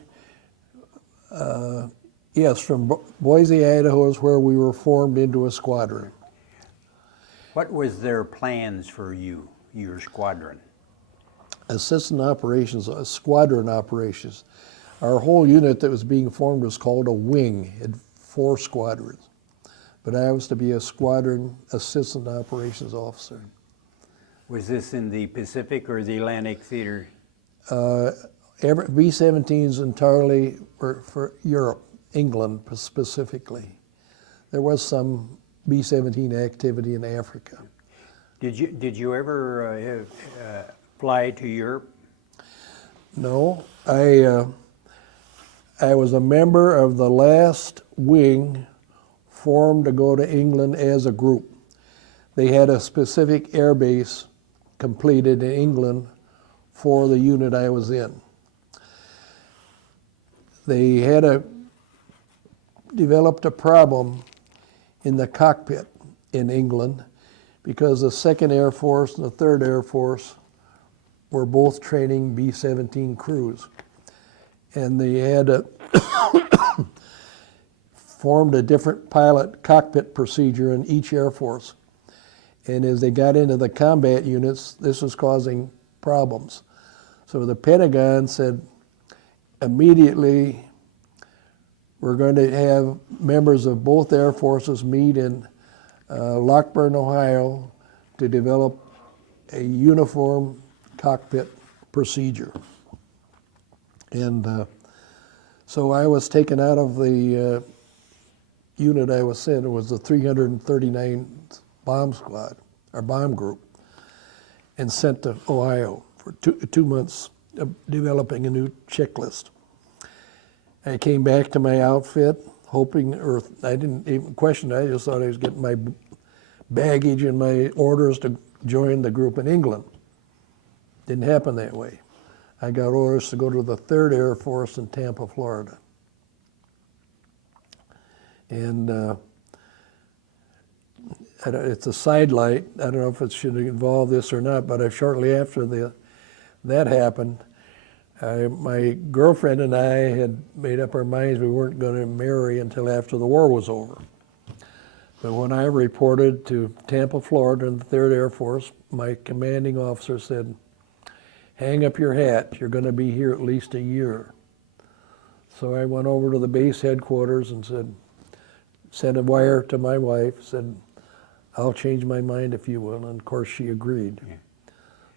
yes, from Boise, Idaho is where we were formed into a squadron. What was their plans for you, your squadron? Assistant operations, squadron operations. Our whole unit that was being formed was called a wing. It had 4 squadrons. But I was to be a squadron assistant operations officer. Was this in the Pacific or the Atlantic theater? B-17s entirely were for Europe, England specifically. There was some B-17 activity in Africa. Did you ever fly to Europe? No, I was a member of the last wing formed to go to England as a group. They had a specific air base completed in England for the unit I was in. They had developed a problem in the cockpit in England because the 2nd Air Force and the 3rd Air Force were both training B-17 crews. And they had formed a different pilot cockpit procedure in each Air Force. And as they got into the combat units, this was causing problems. So the Pentagon said, immediately, we're going to have members of both Air Forces meet in Lockburn, Ohio, to develop a uniform cockpit procedure. And so I was taken out of the unit I was in. It was the 339th Bomb Squad, or bomb group, and sent to Ohio for two months of developing a new checklist. I came back to my outfit hoping, or I didn't even question it, I just thought I was getting my baggage and my orders to join the group in England. Didn't happen that way. I got orders to go to the 3rd Air Force in Tampa, Florida. And it's a sidelight. I don't know if it should involve this or not, but shortly after that happened, my girlfriend and I had made up our minds we weren't going to marry until after the war was over. But when I reported to Tampa, Florida in the 3rd Air Force, my commanding officer said, hang up your hat, you're going to be here at least a year. So I went over to the base headquarters and sent a wire to my wife, said, I'll change my mind if you will, and of course she agreed. Yeah.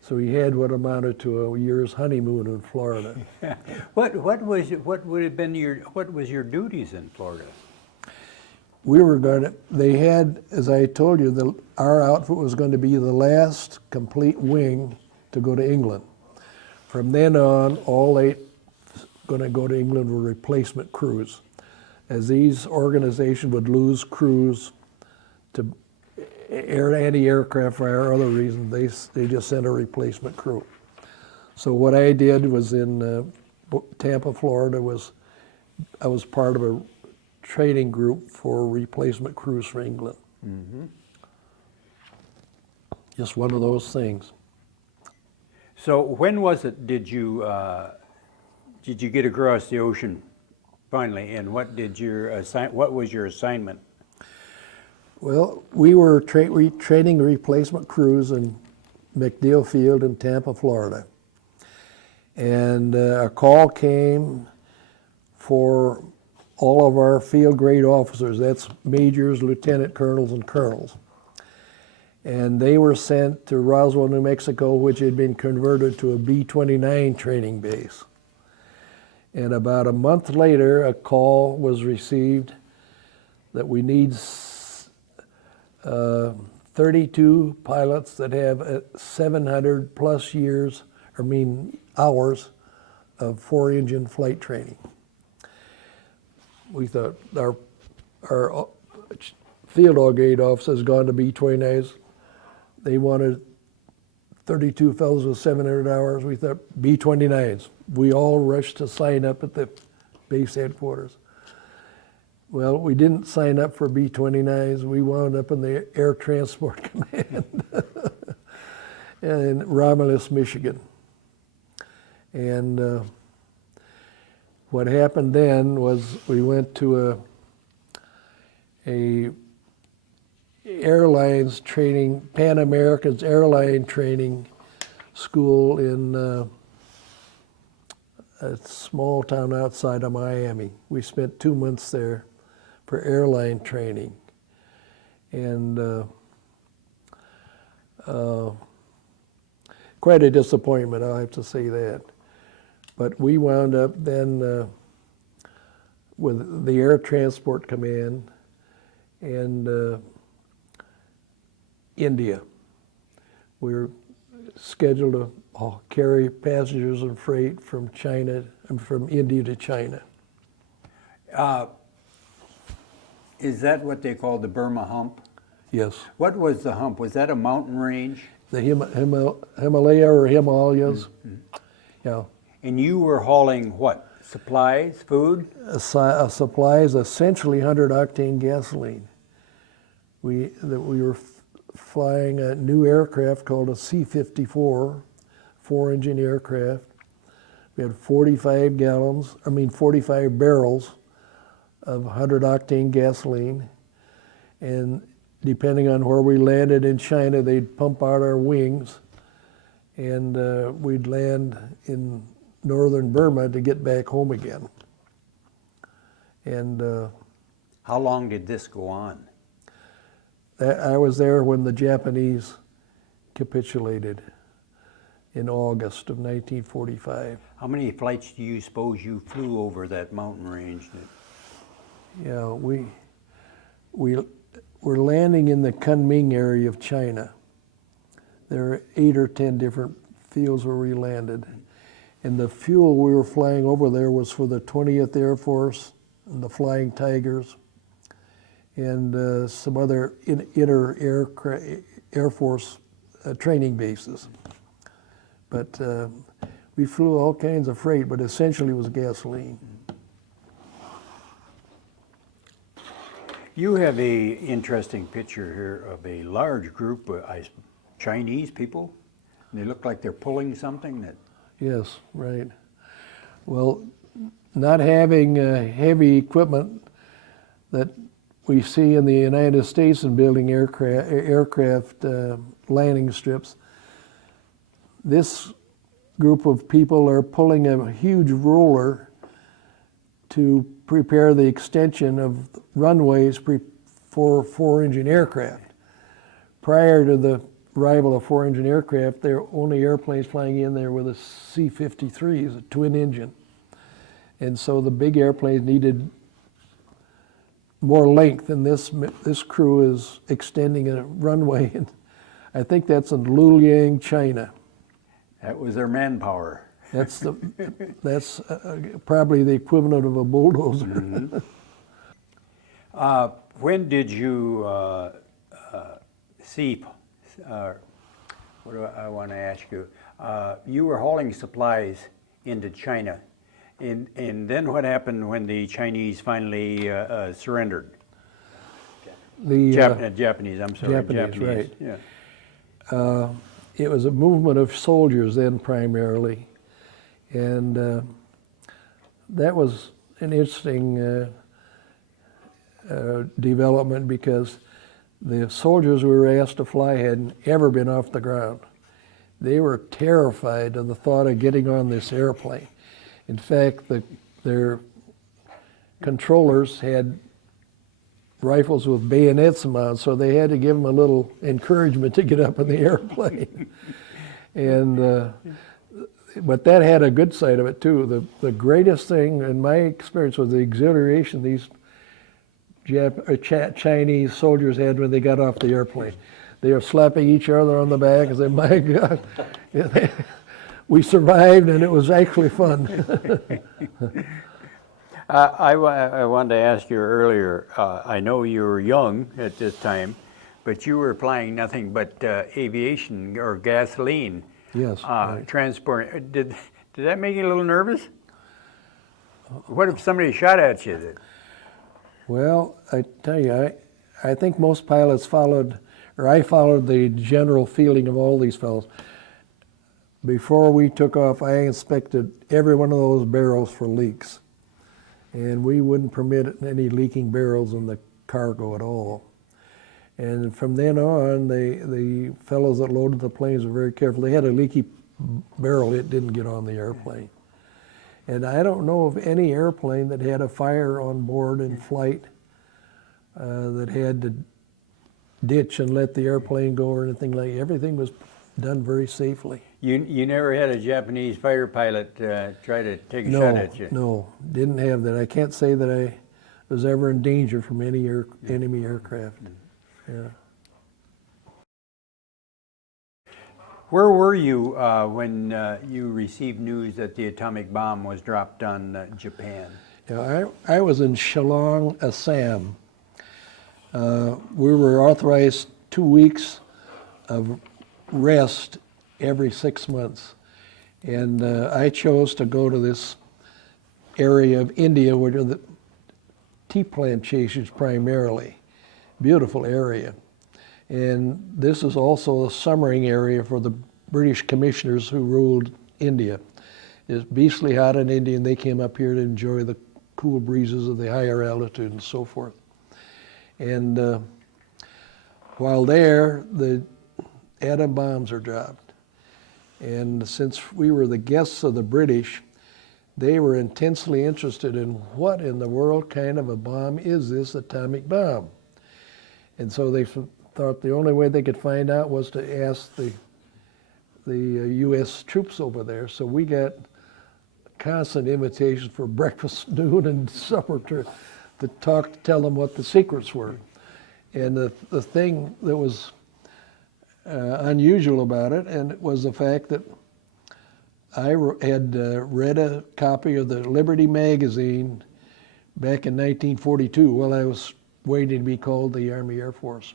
So we had what amounted to a year's honeymoon in Florida. What was your duties in Florida? We were going to, they had, as I told you, our outfit was going to be the last complete wing to go to England. From then on, all 8 going to go to England were replacement crews. As these organizations would lose crews to anti-aircraft fire or other reasons, they just sent a replacement crew. So what I did was in Tampa, Florida, I was part of a training group for replacement crews for England. Just one of those things. So when was it did you get across the ocean finally, and what was your assignment? Well, we were training replacement crews in MacDill Field in Tampa, Florida. And a call came for all of our field grade officers. That's majors, lieutenant colonels, and colonels. And they were sent to Roswell, New Mexico, which had been converted to a B-29 training base. And about a month later, a call was received that we need 32 pilots that have 700 plus hours of four-engine flight training. We thought our field all grade officers gone to B-29s. They wanted 32 fellows with 700 hours. We thought B-29s. We all rushed to sign up at the base headquarters. Well, we didn't sign up for B-29s. We wound up in the Air Transport Command in Romulus, Michigan. And what happened then was we went to a airlines training, Pan American's airline training school in a small town outside of Miami. We spent 2 months there for airline training. And quite a disappointment, I'll have to say that. But we wound up then with the Air Transport Command and India. We were scheduled to carry passengers and freight from China and from India to China. Is that what they call the Burma Hump? Yes. What was the hump? Was that a mountain range? The Himalaya or Himalayas. Yeah. And you were hauling what? Supplies, food? Supplies, essentially 100 octane gasoline. We were flying a new aircraft called a C-54, four-engine aircraft. We had 45 barrels of 100 octane gasoline. And depending on where we landed in China, they'd pump out our wings and we'd land in northern Burma to get back home again. And how long did this go on? I was there when the Japanese capitulated in August of 1945. How many flights do you suppose you flew over that mountain range? Yeah, we were landing in the Kunming area of China. There are 8 or 10 different fields where we landed. And the fuel we were flying over there was for the 20th Air Force and the Flying Tigers and some other Air Force training bases. But we flew all kinds of freight, but essentially it was gasoline. You have a interesting picture here of a large group of Chinese people. They look like they're pulling something that... Yes, right. Well, not having heavy equipment that we see in the United States in building aircraft landing strips, this group of people are pulling a huge roller to prepare the extension of runways for four-engine aircraft. Prior to the arrival of four-engine aircraft, the only airplanes flying in there were the C-53s, a twin engine. And so the big airplanes needed more length, and this crew is extending a runway. And I think that's in Luliang, China. That was their manpower. That's probably the equivalent of a bulldozer. Mm-hmm. When did you see, what do I want to ask you? You were hauling supplies into China, and then what happened when the Chinese finally surrendered? The Japanese, I'm sorry. Japanese, right. Yeah. It was a movement of soldiers then primarily, and that was an interesting development because the soldiers we were asked to fly hadn't ever been off the ground. They were terrified of the thought of getting on this airplane. In fact, their controllers had rifles with bayonets mounted, so they had to give them a little encouragement to get up in the airplane. And but that had a good side of it too. The greatest thing in my experience was the exhilaration these Chinese soldiers had when they got off the airplane. They were slapping each other on the back and saying, "My God, we survived, and it was actually fun." I wanted to ask you earlier, I know you were young at this time, but you were flying nothing but aviation or gasoline. Yes. Right. Transport. Did that make you a little nervous? What if somebody shot at you? Well, I tell you, I think most pilots followed, or I followed the general feeling of all these fellows. Before we took off, I inspected every one of those barrels for leaks. And we wouldn't permit any leaking barrels in the cargo at all. And from then on, the fellows that loaded the planes were very careful. They had a leaky barrel, it didn't get on the airplane. And I don't know of any airplane that had a fire on board in flight that had to ditch and let the airplane go or anything like that. Everything was done very safely. You never had a Japanese fighter pilot try to take a shot at you? No, didn't have that. I can't say that I was ever in danger from any enemy aircraft. Yeah. Where were you when you received news that the atomic bomb was dropped on Japan? Yeah, I was in Shillong, Assam. We were authorized 2 weeks of rest every 6 months. And I chose to go to this area of India where the tea plantations primarily. Beautiful area. And this is also a summering area for the British commissioners who ruled India. It's beastly hot in India, and they came up here to enjoy the cool breezes of the higher altitude and so forth. And while there, the atom bombs are dropped. And since we were the guests of the British, they were intensely interested in what in the world kind of a bomb is this atomic bomb. And so they thought the only way they could find out was to ask the U.S. troops over there. So we got constant invitations for breakfast, noon, and supper to tell them what the secrets were. And the thing that was unusual about it, and it was the fact that I had read a copy of the Liberty magazine back in 1942 while I was waiting to be called to the Army Air Force.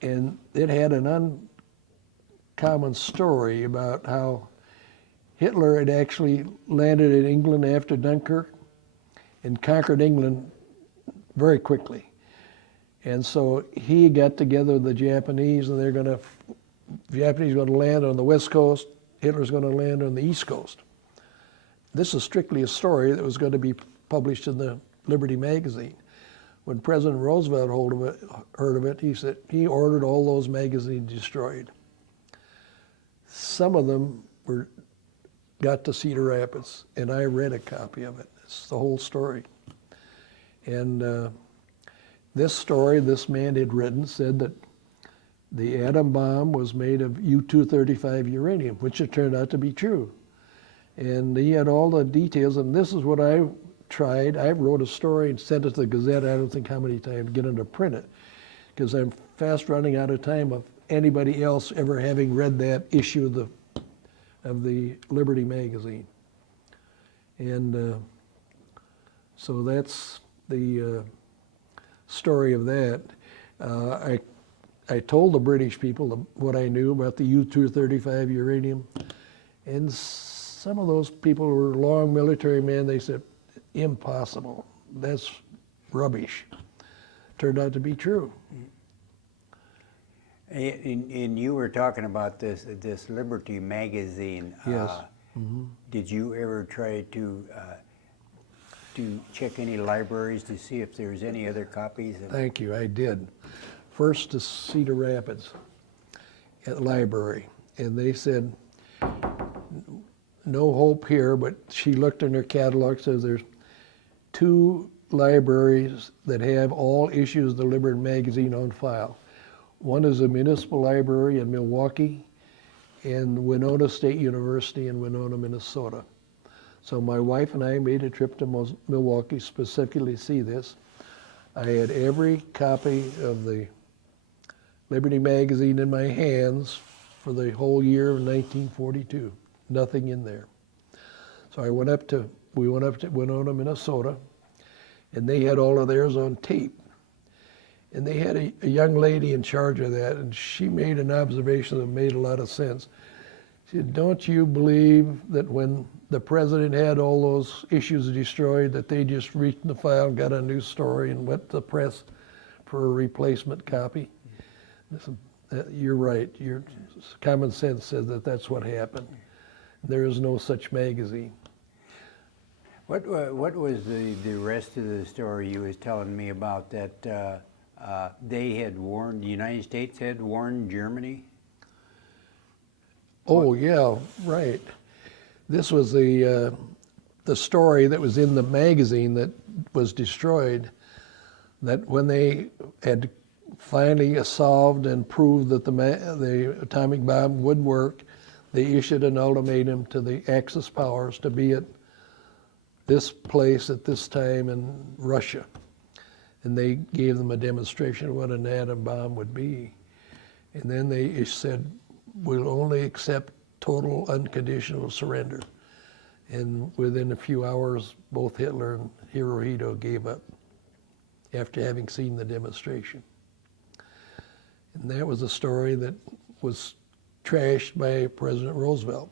And it had an uncommon story about how Hitler had actually landed in England after Dunkirk and conquered England very quickly. And so he got together with the Japanese, and the Japanese are going to land on the West Coast, Hitler's going to land on the East Coast. This is strictly a story that was going to be published in the Liberty magazine. When President Roosevelt heard of it, he said he ordered all those magazines destroyed. Some of them got to Cedar Rapids, and I read a copy of it. It's the whole story. And this story this man had written said that the atom bomb was made of U-235 uranium, which it turned out to be true. And he had all the details, and this is what I tried. I wrote a story and sent it to the Gazette, I don't think how many times, to get them to print it, because I'm fast running out of time of anybody else ever having read that issue of the Liberty magazine. And so that's the story of that. I I told the British people what I knew about the U-235 uranium, and some of those people who were long military men. They said, impossible. That's rubbish. Turned out to be true. And you were talking about this Liberty magazine. Yes. Did you ever try to check any libraries to see if there's any other copies? Thank you, I did. First to Cedar Rapids at library, and they said, no hope here, but she looked in her catalog, says there's 2 libraries that have all issues of the Liberty magazine on file. One is a municipal library in Milwaukee and Winona State University in Winona, Minnesota. So my wife and I made a trip to Milwaukee specifically to see this. I had every copy of the Liberty magazine in my hands for the whole year of 1942. Nothing in there. So we went up to Winona, Minnesota, and they had all of theirs on tape. And they had a young lady in charge of that, and she made an observation that made a lot of sense. She said, don't you believe that when the president had all those issues destroyed, that they just reached in the file, got a new story, and went to the press for a replacement copy? Listen, you're right. Your common sense says that that's what happened. There is no such magazine. What was the rest of the story you was telling me about that they had warned, the United States had warned Germany? Oh, yeah, right. This was the story that was in the magazine that was destroyed, that when they had finally solved and proved that the atomic bomb would work, they issued an ultimatum to the Axis powers to be at this place at this time in Russia. And they gave them a demonstration of what an atom bomb would be. And then they said, we'll only accept total unconditional surrender. And within a few hours, both Hitler and Hirohito gave up after having seen the demonstration. And that was a story that was trashed by President Roosevelt.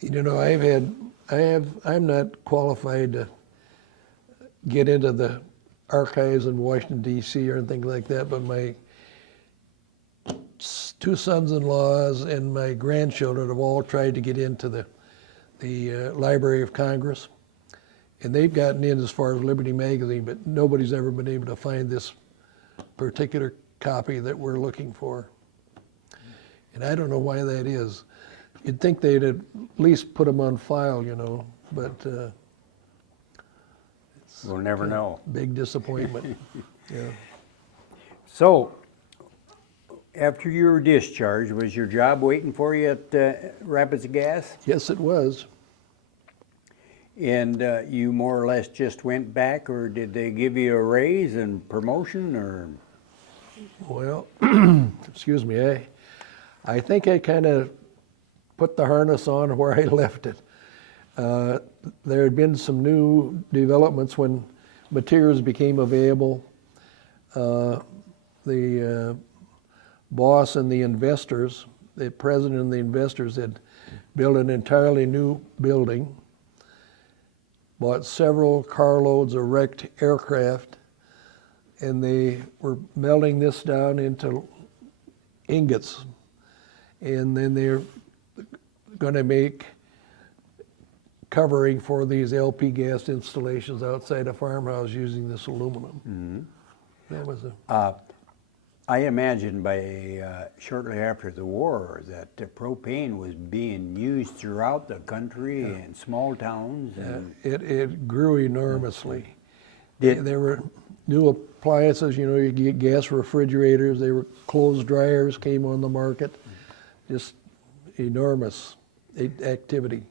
You know, I'm not qualified to get into the archives in Washington, D.C. or anything like that, but my 2 sons-in-laws and my grandchildren have all tried to get into the Library of Congress, and they've gotten in as far as Liberty magazine, but nobody's ever been able to find this particular copy that we're looking for. And I don't know why that is. You'd think they'd at least put them on file, you know, but We'll never know. big disappointment. Yeah. So, after you were discharged, was your job waiting for you at Rapids Gas? Yes, it was. And you more or less just went back, or did they give you a raise and promotion, or? Well, excuse me, I think I kind of put the harness on where I left it. There had been some new developments when materials became available. The boss and the investors, the president and the investors had built an entirely new building, bought several carloads of wrecked aircraft, and they were melting this down into ingots. And then they're going to make covering for these LP gas installations outside a farmhouse using this aluminum. Mm-hmm. That was I imagine by shortly after the war that propane was being used throughout the country in small towns. And it grew enormously. Did- There were new appliances, you know, you get gas refrigerators, they were clothes dryers came on the market, just enormous activity.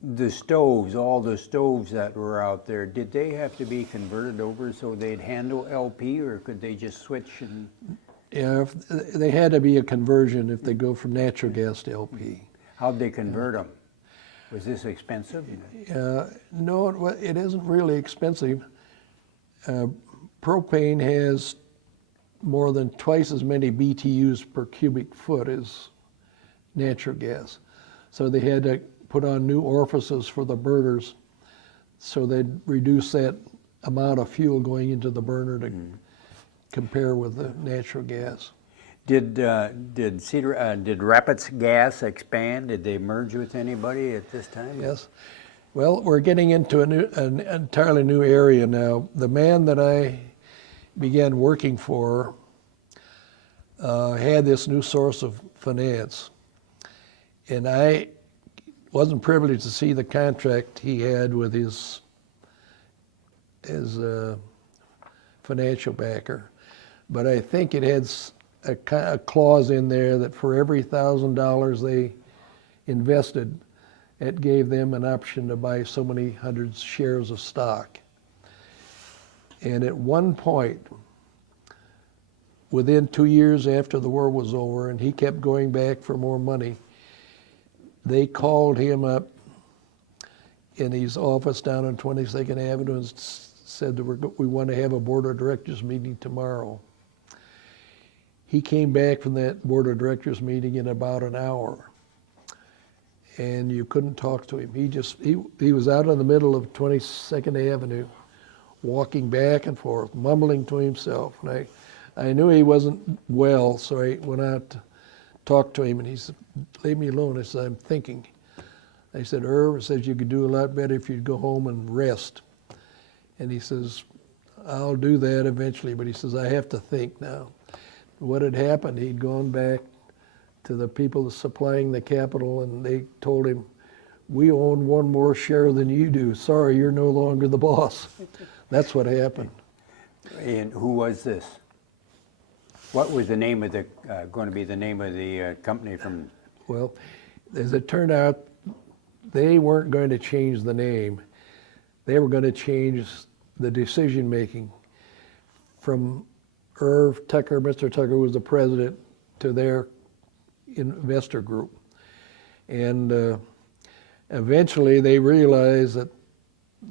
The stoves, all the stoves that were out there, did they have to be converted over so they'd handle LP, or could they just switch? And Yeah, they had to be a conversion if they go from natural gas to LP. how'd they convert them? Was this expensive? No, it isn't really expensive. Propane has more than twice as many BTUs per cubic foot as natural gas. So they had to put on new orifices for the burners so they'd reduce that amount of fuel going into the burner to compare with the natural gas. Did Rapids Gas expand? Did they merge with anybody at this time? Yes. Well, we're getting into an entirely new area now. The man that I began working for had this new source of finance, and I wasn't privileged to see the contract he had with his financial backer, but I think it had a clause in there that for every $1,000 they invested, it gave them an option to buy so many hundred shares of stock. And at one point, within 2 years after the war was over, and he kept going back for more money, they called him up in his office down on 22nd Avenue and said that we want to have a board of directors meeting tomorrow. He came back from that board of directors meeting in about an hour, and you couldn't talk to him. He was out in the middle of 22nd Avenue, walking back and forth, mumbling to himself. And I knew he wasn't well, so I went out to talk to him, and he said, "Leave me alone." I said, "I'm thinking." I said, "Irv says you could do a lot better if you'd go home and rest." And he says, "I'll do that eventually," but he says, "I have to think now." What had happened, he'd gone back to the people supplying the capital, and they told him, "We own one more share than you do. Sorry, you're no longer the boss." That's what happened. And who was this? What was the name of going to be the name of the company from? Well, as it turned out, they weren't going to change the name. They were going to change the decision making from Irv Tucker, Mr. Tucker was the president, to their investor group. And eventually they realized that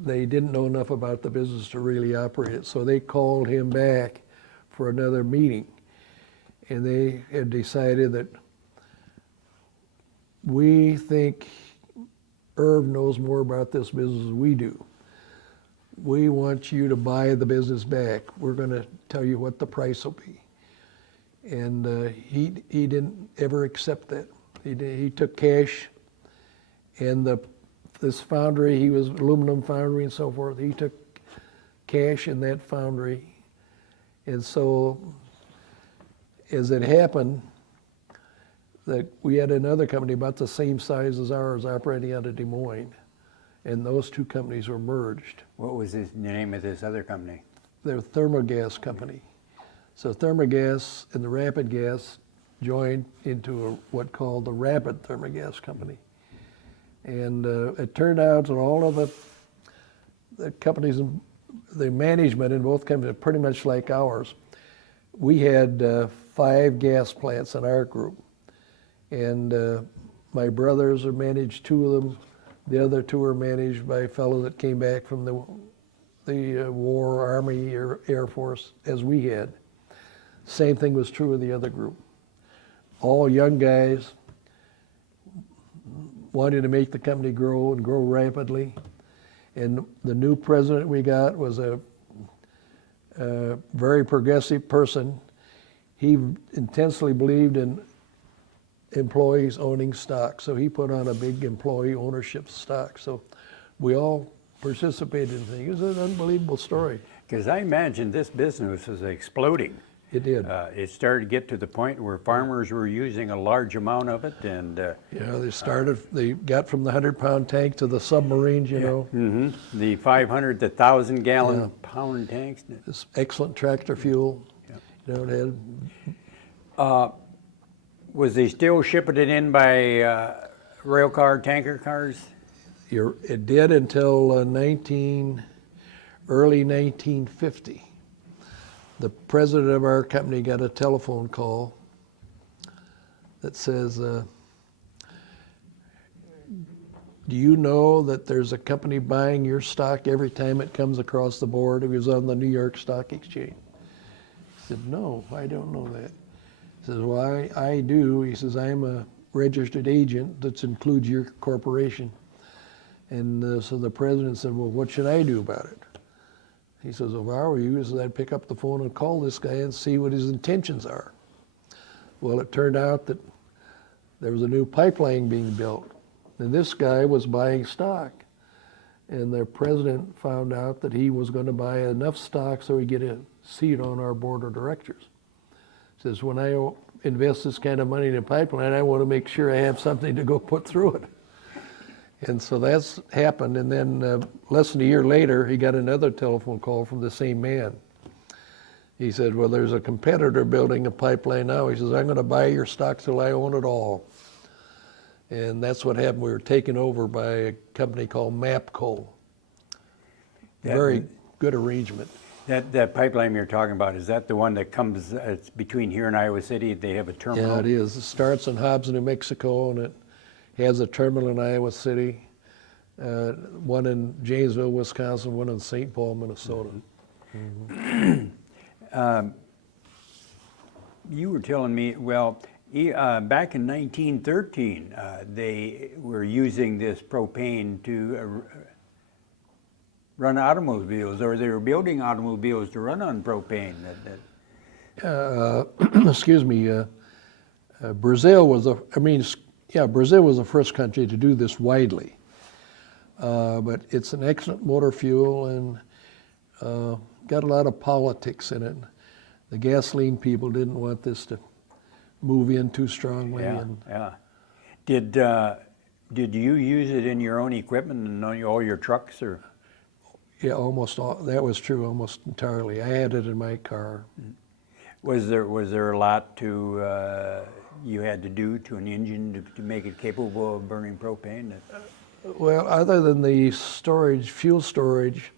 they didn't know enough about the business to really operate it. So they called him back for another meeting. And they had decided that we think Irv knows more about this business than we do. We want you to buy the business back. We're going to tell you what the price will be. And he didn't ever accept that. He took cash, and this foundry, he was aluminum foundry and so forth, he took cash in that foundry. And so as it happened, that we had another company about the same size as ours operating out of Des Moines, and those two companies were merged. What was the name of this other company? They're a Thermogas company. So Thermogas and the Rapid Gas joined into what called the Rapid Thermogas Company. And it turned out that all of the companies, the management in both companies are pretty much like ours. We had 5 gas plants in our group. And my brothers are managed 2 of them. The other 2 are managed by a fellow that came back from the war, Army, or Air Force, as we had. Same thing was true of the other group. All young guys wanted to make the company grow and grow rapidly. And the new president we got was a very progressive person. He intensely believed in employees owning stock, so he put on a big employee ownership stock. So we all participated in things. It was an unbelievable story. Because I imagine this business was exploding. It did. It started to get to the point where farmers were using a large amount of it, and they got from the 100-pound tank to the submarines, you know. The 500 to 1,000 gallon pound tanks. This excellent tractor fuel. You know, it had. Was they still shipping it in by rail car, tanker cars? It did until early 1950. The president of our company got a telephone call that says, "Do you know that there's a company buying your stock every time it comes across the board?" It was on the New York Stock Exchange. said, no, I don't know that. He says, well, I do. He says, I'm a registered agent that includes your corporation. And so the president said, well, what should I do about it? He says, well, if I were you, he says, I'd pick up the phone and call this guy and see what his intentions are. Well, it turned out that there was a new pipeline being built, and this guy was buying stock. And the president found out that he was going to buy enough stock so he'd get a seat on our board of directors. Says, when I invest this kind of money in a pipeline, I want to make sure I have something to go put through it. And so that's happened. And then less than a year later, he got another telephone call from the same man. He said, well, there's a competitor building a pipeline now. He says, I'm going to buy your stock till I own it all. And that's what happened. We were taken over by a company called MAPCO. Very good arrangement. That pipeline you're talking about, is that the one that comes, it's between here and Iowa City? They have a terminal? Yeah, it is. It starts in Hobbs, New Mexico, and it has a terminal in Iowa City, one in Janesville, Wisconsin, one in St. Paul, Minnesota. You were telling me, well, back in 1913, they were using this propane to run automobiles, or they were building automobiles to run on propane. Excuse me, Brazil was Brazil was the first country to do this widely. But it's an excellent motor fuel and got a lot of politics in it. The gasoline people didn't want this to move in too strongly. Yeah. Did you use it in your own equipment and on all your trucks, or? Yeah, almost all. That was true almost entirely. I had it in my car. Was there a lot to you had to do to an engine to make it capable of burning propane? Well, other than the storage, fuel storage,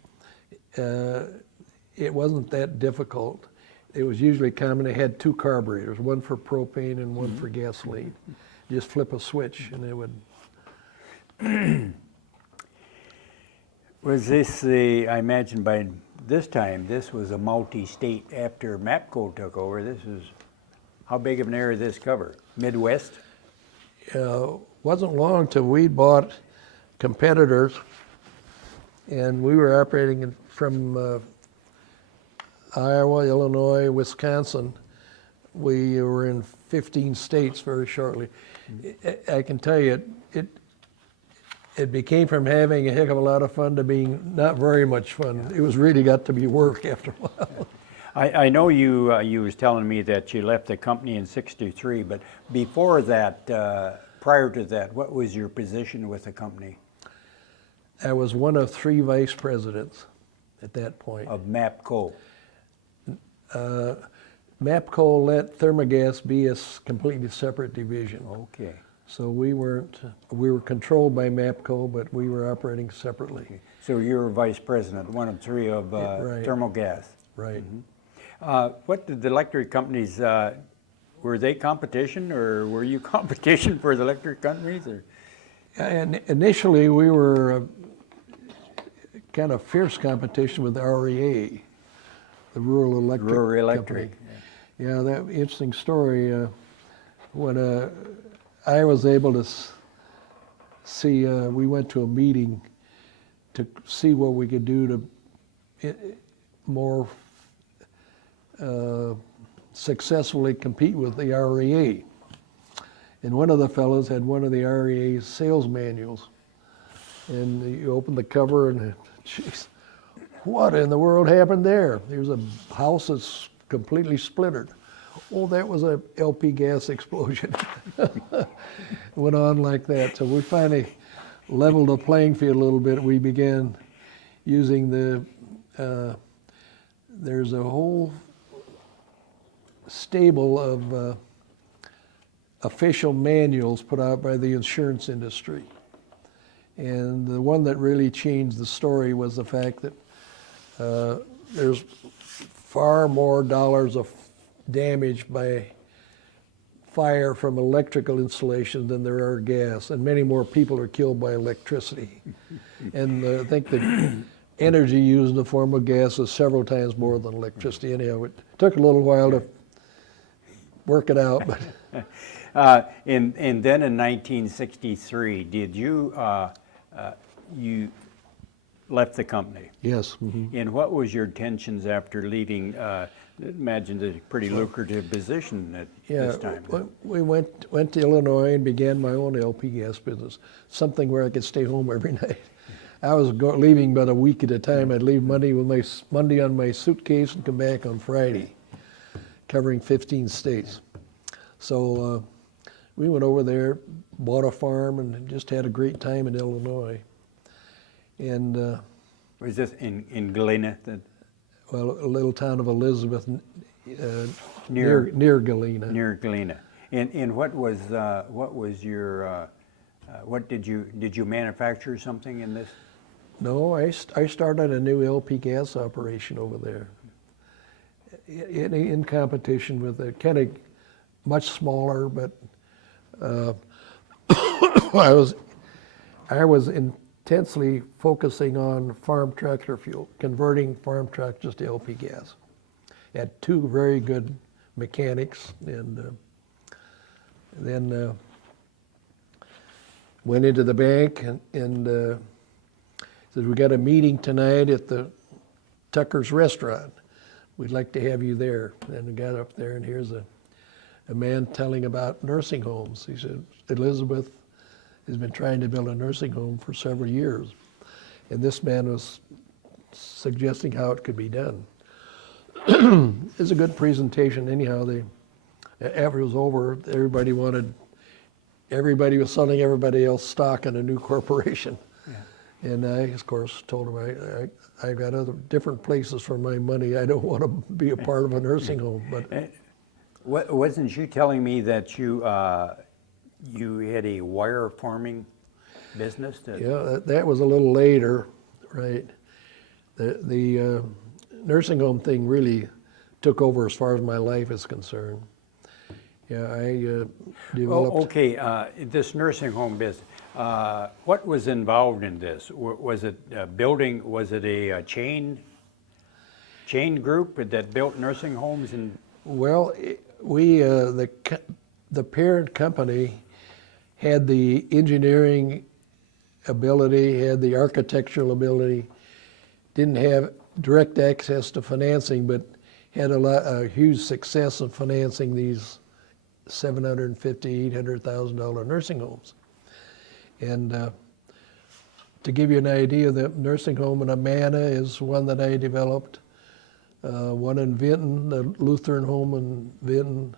it wasn't that difficult. It was usually common. They had two carburetors, one for propane and one for gasoline. Just flip a switch and it would. Was this I imagine by this time, this was a multi-state after MAPCO took over. This is, how big of an area did this cover? Midwest? Wasn't long till we bought competitors, and we were operating from Iowa, Illinois, Wisconsin. We were in 15 states very shortly. I can tell you, it became from having a heck of a lot of fun to being not very much fun. It was really got to be work after a while. I know you was telling me that you left the company in '63, but before that, prior to that, what was your position with the company? I was one of 3 vice presidents at that point. Of MAPCO? MAPCO let Thermogas be a completely separate division. Okay. So we were controlled by MAPCO, but we were operating separately. Okay. So you were vice president, one of 3 of Right. Thermogas. Right. What did the electric companies, were they competition, or were you competition for the electric companies? Or? And initially we were kind of fierce competition with the REA, the Rural Electric Rural Electric. Company. Yeah, that interesting story. When I was able to see, we went to a meeting to see what we could do to more successfully compete with the REA. And one of the fellows had one of the REA's sales manuals. And you open the cover and, geez, what in the world happened there? There's a house that's completely splintered. Oh, that was a LP gas explosion. It went on like that. So we finally leveled the playing field a little bit. We began using there's a whole stable of official manuals put out by the insurance industry. And the one that really changed the story was the fact that there's far more dollars of damage by fire from electrical installation than there are gas, and many more people are killed by electricity. And I think the energy used in the form of gas is several times more than electricity anyhow. It took a little while to work it out, but And then in 1963, did you you left the company? yes. And what was your intentions after leaving? Imagine a pretty lucrative position at this time. We went to Illinois and began my own LP gas business, something where I could stay home every night. I was leaving about a week at a time. I'd leave Monday on my suitcase and come back on Friday, covering 15 states. So we went over there, bought a farm, and just had a great time in Illinois. And Was this in Galena? well, a little town of Elizabeth, Near- near Galena. Near Galena. And what was your what did you manufacture something in this? No, I started a new LP gas operation over there in competition with a kind of much smaller, but I was intensely focusing on farm tractor fuel, converting farm tractors to LP gas. Had two very good mechanics, and then went into the bank and said, "We got a meeting tonight at the Tucker's Restaurant. We'd like to have you there." And we got up there, and here's a man telling about nursing homes. He said, "Elizabeth has been trying to build a nursing home for several years." And this man was suggesting how it could be done. It was a good presentation anyhow. After it was over, everybody was selling everybody else stock in a new corporation. Yeah. And I, of course, told him I got other different places for my money. I don't want to be a part of a nursing home. But Wasn't you telling me that you had a wire forming business? yeah, that was a little later, right? The nursing home thing really took over as far as my life is concerned. Yeah, I developed. Oh, okay. This nursing home business. What was involved in this? Was it a building? Was it a chain group that built nursing homes? And Well, the parent company had the engineering ability, had the architectural ability, didn't have direct access to financing, but had a huge success of financing these $750,000, $800,000 nursing homes. And to give you an idea, the nursing home in Amana is one that I developed. One in Vinton, the Lutheran home in Vinton,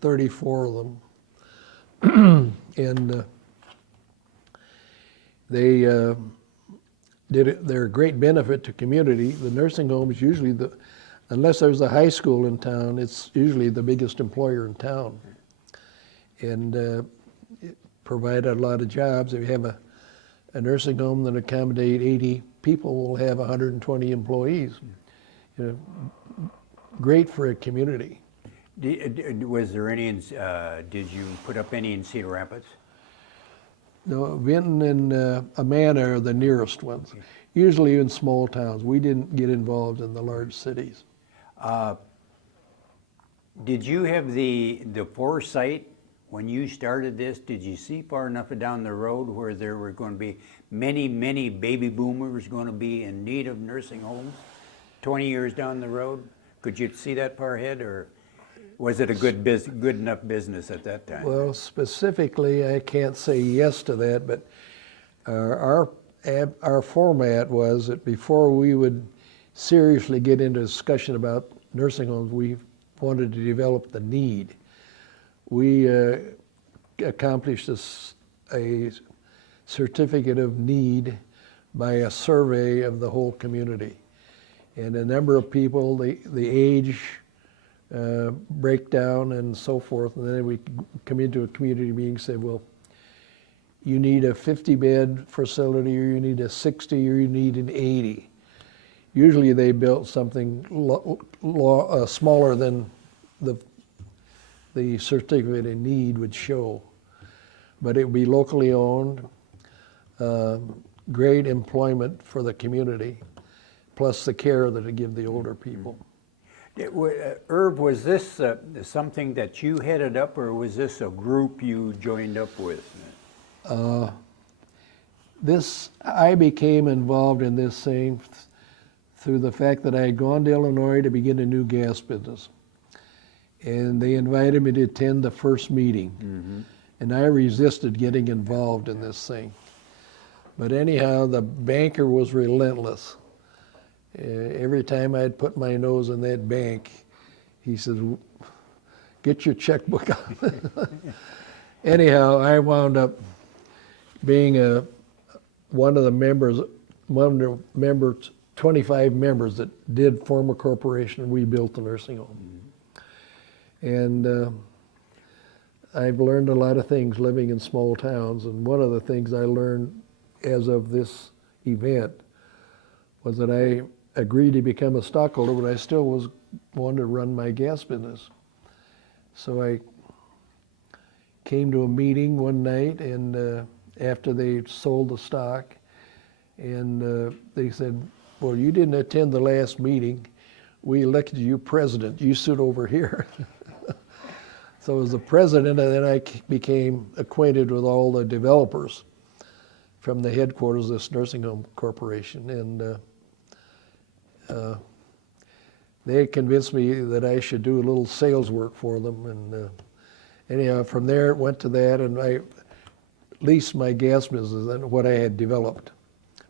34 of them. And they're a great benefit to community. The nursing home is usually unless there's a high school in town, it's usually the biggest employer in town. And it provided a lot of jobs. If you have a nursing home that accommodate 80 people, will have 120 employees. You know, great for a community. Was there any? Did you put up any in Cedar Rapids? No, Vinton and Amana are the nearest ones. Usually in small towns. We didn't get involved in the large cities. Did you have the foresight when you started this? Did you see far enough down the road where there were going to be many baby boomers going to be in need of nursing homes 20 years down the road? Could you see that far ahead, or was it a good enough business at that time? Well, specifically, I can't say yes to that, but our format was that before we would seriously get into discussion about nursing homes, we wanted to develop the need. We accomplished a certificate of need by a survey of the whole community. And a number of people, the age breakdown and so forth, and then we come into a community meeting and say, well, you need a 50-bed facility, or you need a 60, or you need an 80. Usually they built something smaller than the certificate of need would show. But it would be locally owned, great employment for the community, plus the care that it give the older people. Irv, was this something that you headed up, or was this a group you joined up with? I became involved in this thing through the fact that I had gone to Illinois to begin a new gas business. And they invited me to attend the first meeting. And I resisted getting involved in this thing. But anyhow, the banker was relentless. Every time I'd put my nose in that bank, he said, "Get your checkbook out." Anyhow, I wound up being one of the members, 25 members that did form a corporation, and we built the nursing home. And I've learned a lot of things living in small towns, and one of the things I learned as of this event was that I agreed to become a stockholder, but I still wanted to run my gas business. So I came to a meeting one night, and after they sold the stock, and they said, "Well, you didn't attend the last meeting. We elected you president. You sit over here." So as the president, and then I became acquainted with all the developers from the headquarters of this nursing home corporation, and they convinced me that I should do a little sales work for them. And anyhow, from there it went to that, and I leased my gas business and what I had developed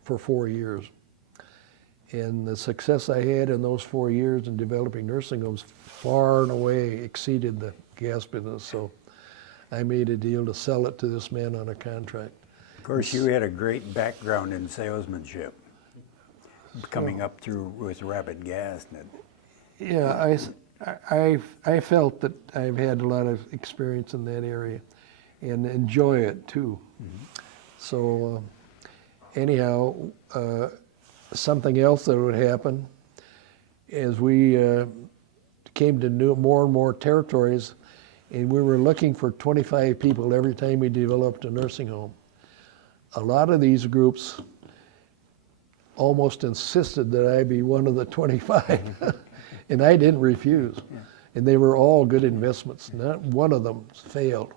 for 4 years. And the success I had in those 4 years in developing nursing homes far and away exceeded the gas business. So I made a deal to sell it to this man on a contract. Of course, you had a great background in salesmanship, coming up through with Rapid Gas. Yeah, I felt that I've had a lot of experience in that area and enjoy it too. So anyhow, something else that would happen as we came to more and more territories, and we were looking for 25 people every time we developed a nursing home. A lot of these groups almost insisted that I be one of the 25, and I didn't refuse. And they were all good investments. Not one of them failed.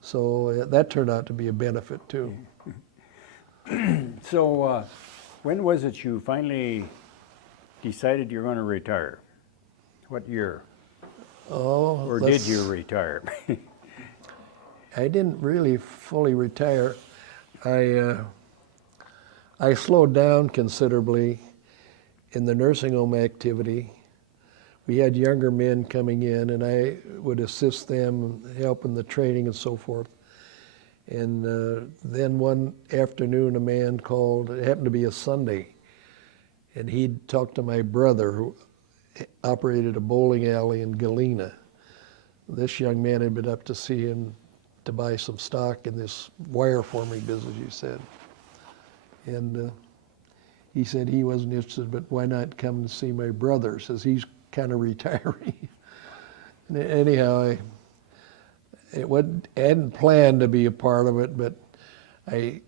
So that turned out to be a benefit too. So when was it you finally decided you're going to retire? What year? Oh, Or did you retire? I didn't really fully retire. I slowed down considerably in the nursing home activity. We had younger men coming in, and I would assist them, help in the training and so forth. And then one afternoon, a man called, it happened to be a Sunday, and he'd talked to my brother who operated a bowling alley in Galena. This young man had been up to see him to buy some stock in this wire forming business, he said. And he said he wasn't interested, but why not come and see my brother? Says he's kind of retiring. And anyhow, I hadn't planned to be a part of it, but I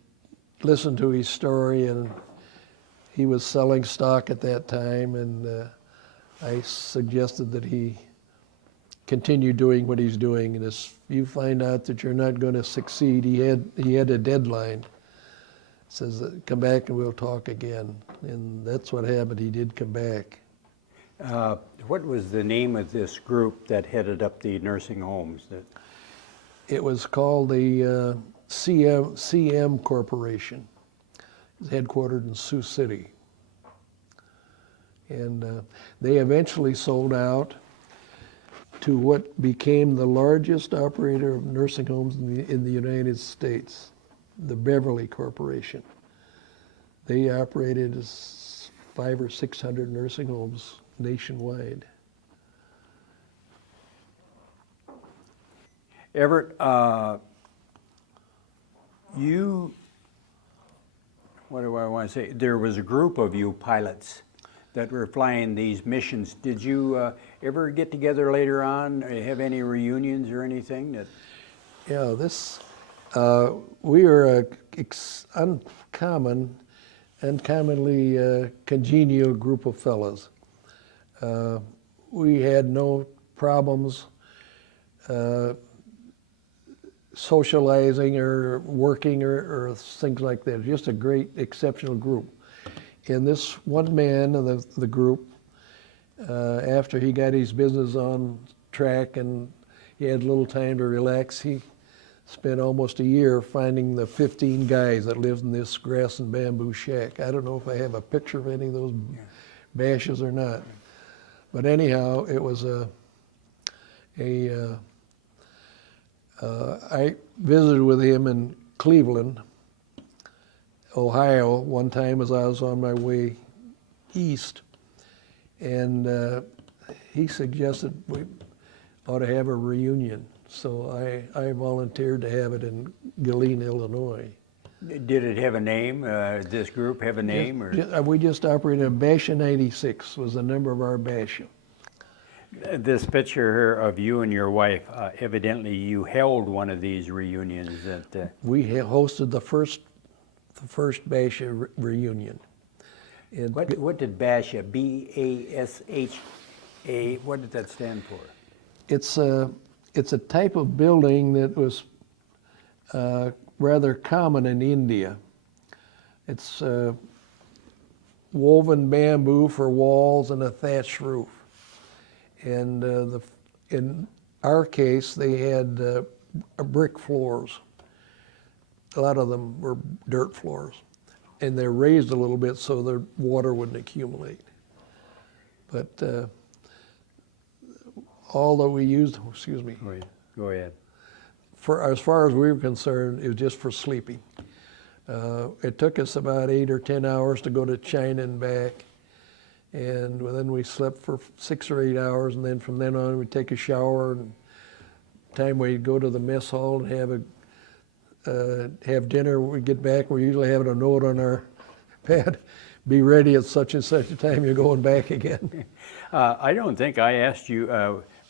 listened to his story, and he was selling stock at that time, and I suggested that he continue doing what he's doing. And if you find out that you're not going to succeed, he had a deadline. Says, come back and we'll talk again. And that's what happened. He did come back. What was the name of this group that headed up the nursing homes? It was called the CM Corporation. It's headquartered in Sioux City. And they eventually sold out to what became the largest operator of nursing homes in the United States, the Beverly Corporation. They operated 500 or 600 nursing homes nationwide. Everett, what do I want to say? There was a group of you pilots that were flying these missions. Did you ever get together later on, have any reunions or anything? Yeah, this We are a uncommonly congenial group of fellows. We had no problems socializing or working or things like that. Just a great, exceptional group. And this one man of the group, after he got his business on track and he had a little time to relax, he spent almost a year finding the 15 guys that lived in this grass and bamboo shack. I don't know if I have a picture of any of those bashes or not. But anyhow, it was I visited with him in Cleveland, Ohio, one time as I was on my way east, and he suggested we ought to have a reunion. So I volunteered to have it in Galena, Illinois. Did it have a name? This group have a name? Or? We just operated a Basha 96 was the number of our Basha. This picture here of you and your wife, evidently you held one of these reunions. We hosted the first Basha reunion. And What did Basha, B-A-S-H-A, what did that stand for? it's a type of building that was rather common in India. It's woven bamboo for walls and a thatched roof. And in our case, they had brick floors. A lot of them were dirt floors. And they're raised a little bit so the water wouldn't accumulate. But all that we used, excuse me. Go ahead. As far as we were concerned, it was just for sleeping. It took us about 8 or 10 hours to go to China and back. And then we slept for 6 or 8 hours, and then from then on we'd take a shower, and time we'd go to the mess hall and have dinner. We'd get back, we're usually having a note on our pad, be ready at such and such a time, you're going back again. I don't think I asked you,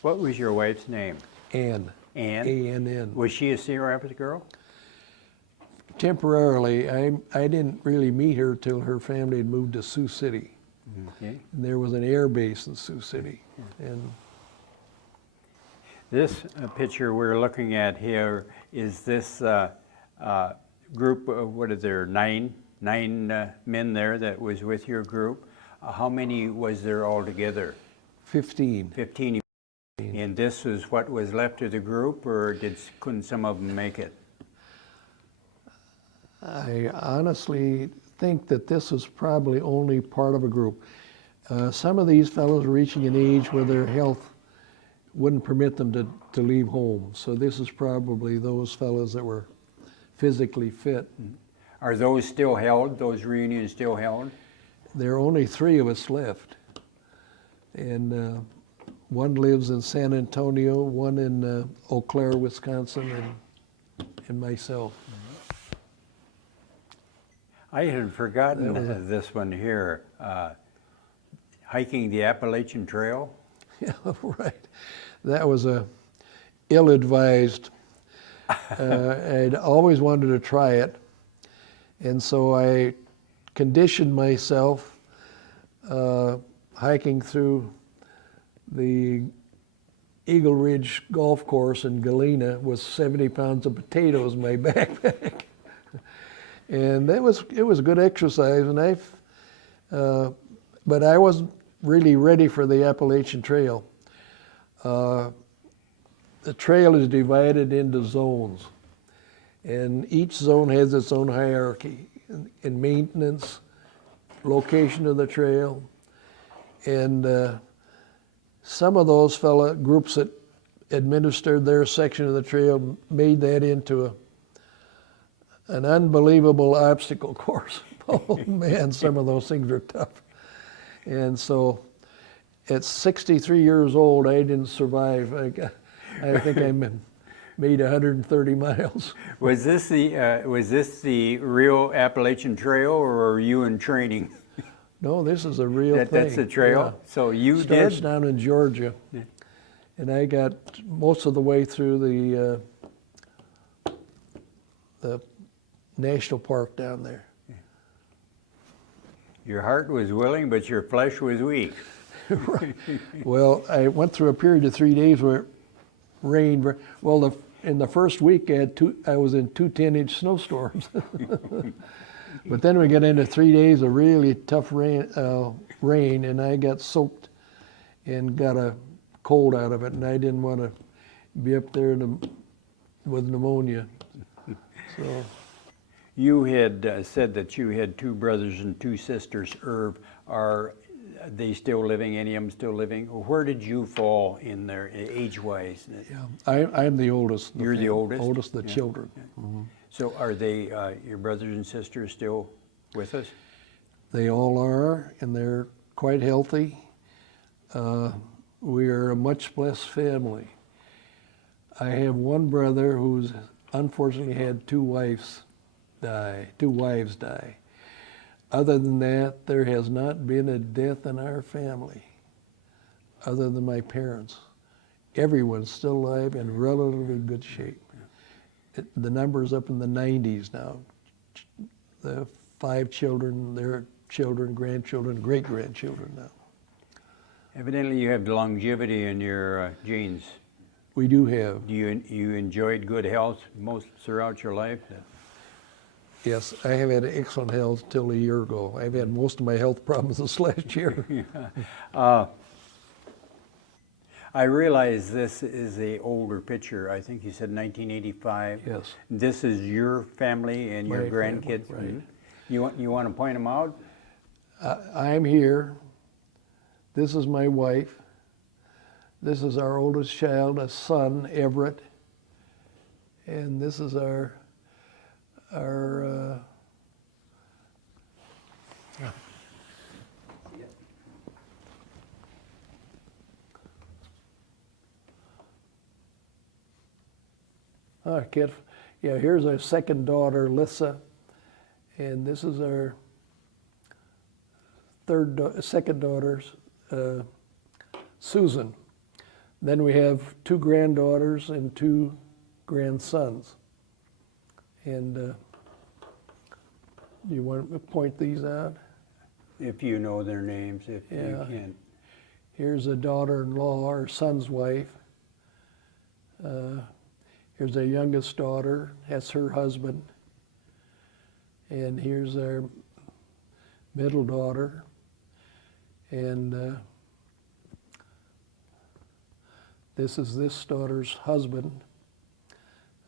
what was your wife's name? Ann. Ann? A-N-N. Was she a Cedar Rapids girl? Temporarily, I didn't really meet her till her family had moved to Sioux City. Okay. And there was an air base in Sioux City. And This picture we're looking at here is this group, what is there, nine men there that was with your group. How many was there altogether? 15. 15. And this is what was left of the group, or couldn't some of them make it? I honestly think that this was probably only part of a group. Some of these fellows are reaching an age where their health wouldn't permit them to leave home. So this is probably those fellows that were physically fit. Are those still held, those reunions still held? There are only 3 of us left. And one lives in San Antonio, one in Eau Claire, Wisconsin, and myself. I had forgotten this one here. Hiking the Appalachian Trail. Yeah, right. That was a ill-advised. I'd always wanted to try it, and so I conditioned myself hiking through the Eagle Ridge Golf Course in Galena with 70 pounds of potatoes in my backpack. And it was a good exercise, and but I wasn't really ready for the Appalachian Trail. The trail is divided into zones, and each zone has its own hierarchy in maintenance, location of the trail, and some of those groups that administered their section of the trail made that into an unbelievable obstacle course. Oh man, some of those things are tough. And so at 63 years old, I didn't survive. I think I made 130 miles. Was this the real Appalachian Trail, or were you in training? No, this is a real thing. That's the trail? Yeah. So you Starts did? down in Georgia. Yeah. And I got most of the way through the national park down there. Your heart was willing, but your flesh was weak. Well, I went through a period of 3 days where it rained. Well, in the first week, I was in 2 10-inch snowstorms. But then we got into 3 days of really tough rain, and I got soaked and got a cold out of it, and I didn't want to be up there with pneumonia. So. You had said that you had 2 brothers and 2 sisters. Irv, are they still living? Any of them still living? Where did you fall in their age-wise? Yeah, I'm the oldest. You're the oldest? Oldest of the Yeah. children. Yeah. So are they, your brothers and sisters, still with us? They all are, and they're quite healthy. We are a much blessed family. I have one brother who's unfortunately had 2 wives die. Other than that, there has not been a death in our family, other than my parents. Everyone's still alive in relatively good shape. The number's up in the 90s now. The 5 children, their children, grandchildren, great-grandchildren now. Evidently you have longevity in your genes. We do have. You enjoyed good health most throughout your life? Yes, I have had excellent health till a year ago. I've had most of my health problems this last year. I realize this is an older picture. I think you said 1985. Yes. This is your family and your My grandkids? family, right. You want to point them out? I'm here. This is my wife. This is our oldest child, a son, Everett. And this is our kid. Yeah, here's our second daughter, Lissa, and this is our second daughter, Susan. Then we have 2 granddaughters and 2 grandsons. And you want to point these out? If you know their names, if you Yeah. can. Here's a daughter-in-law, our son's wife. Here's our youngest daughter, that's her husband. And here's our middle daughter. And this is this daughter's husband.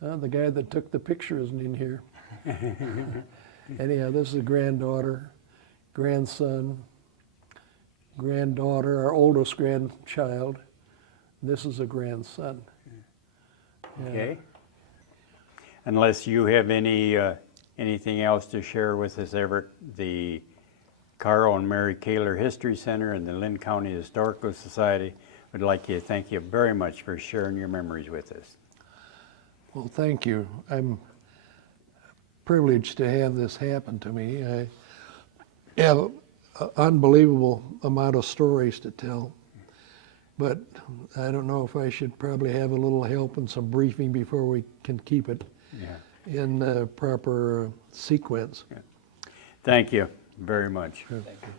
The guy that took the picture isn't in here. Anyhow, this is a granddaughter, grandson, granddaughter, our oldest grandchild. This is a grandson. Yeah. Okay. Unless you have anything else to share with us, Everett, the Carl and Mary Kaler History Center and the Linn County Historical Society would like to thank you very much for sharing your memories with us. Well, thank you. I'm privileged to have this happen to me. I have an unbelievable amount of stories to tell, but I don't know if I should probably have a little help and some briefing before we can keep it in proper sequence. Thank you very much. Sure. Thank you.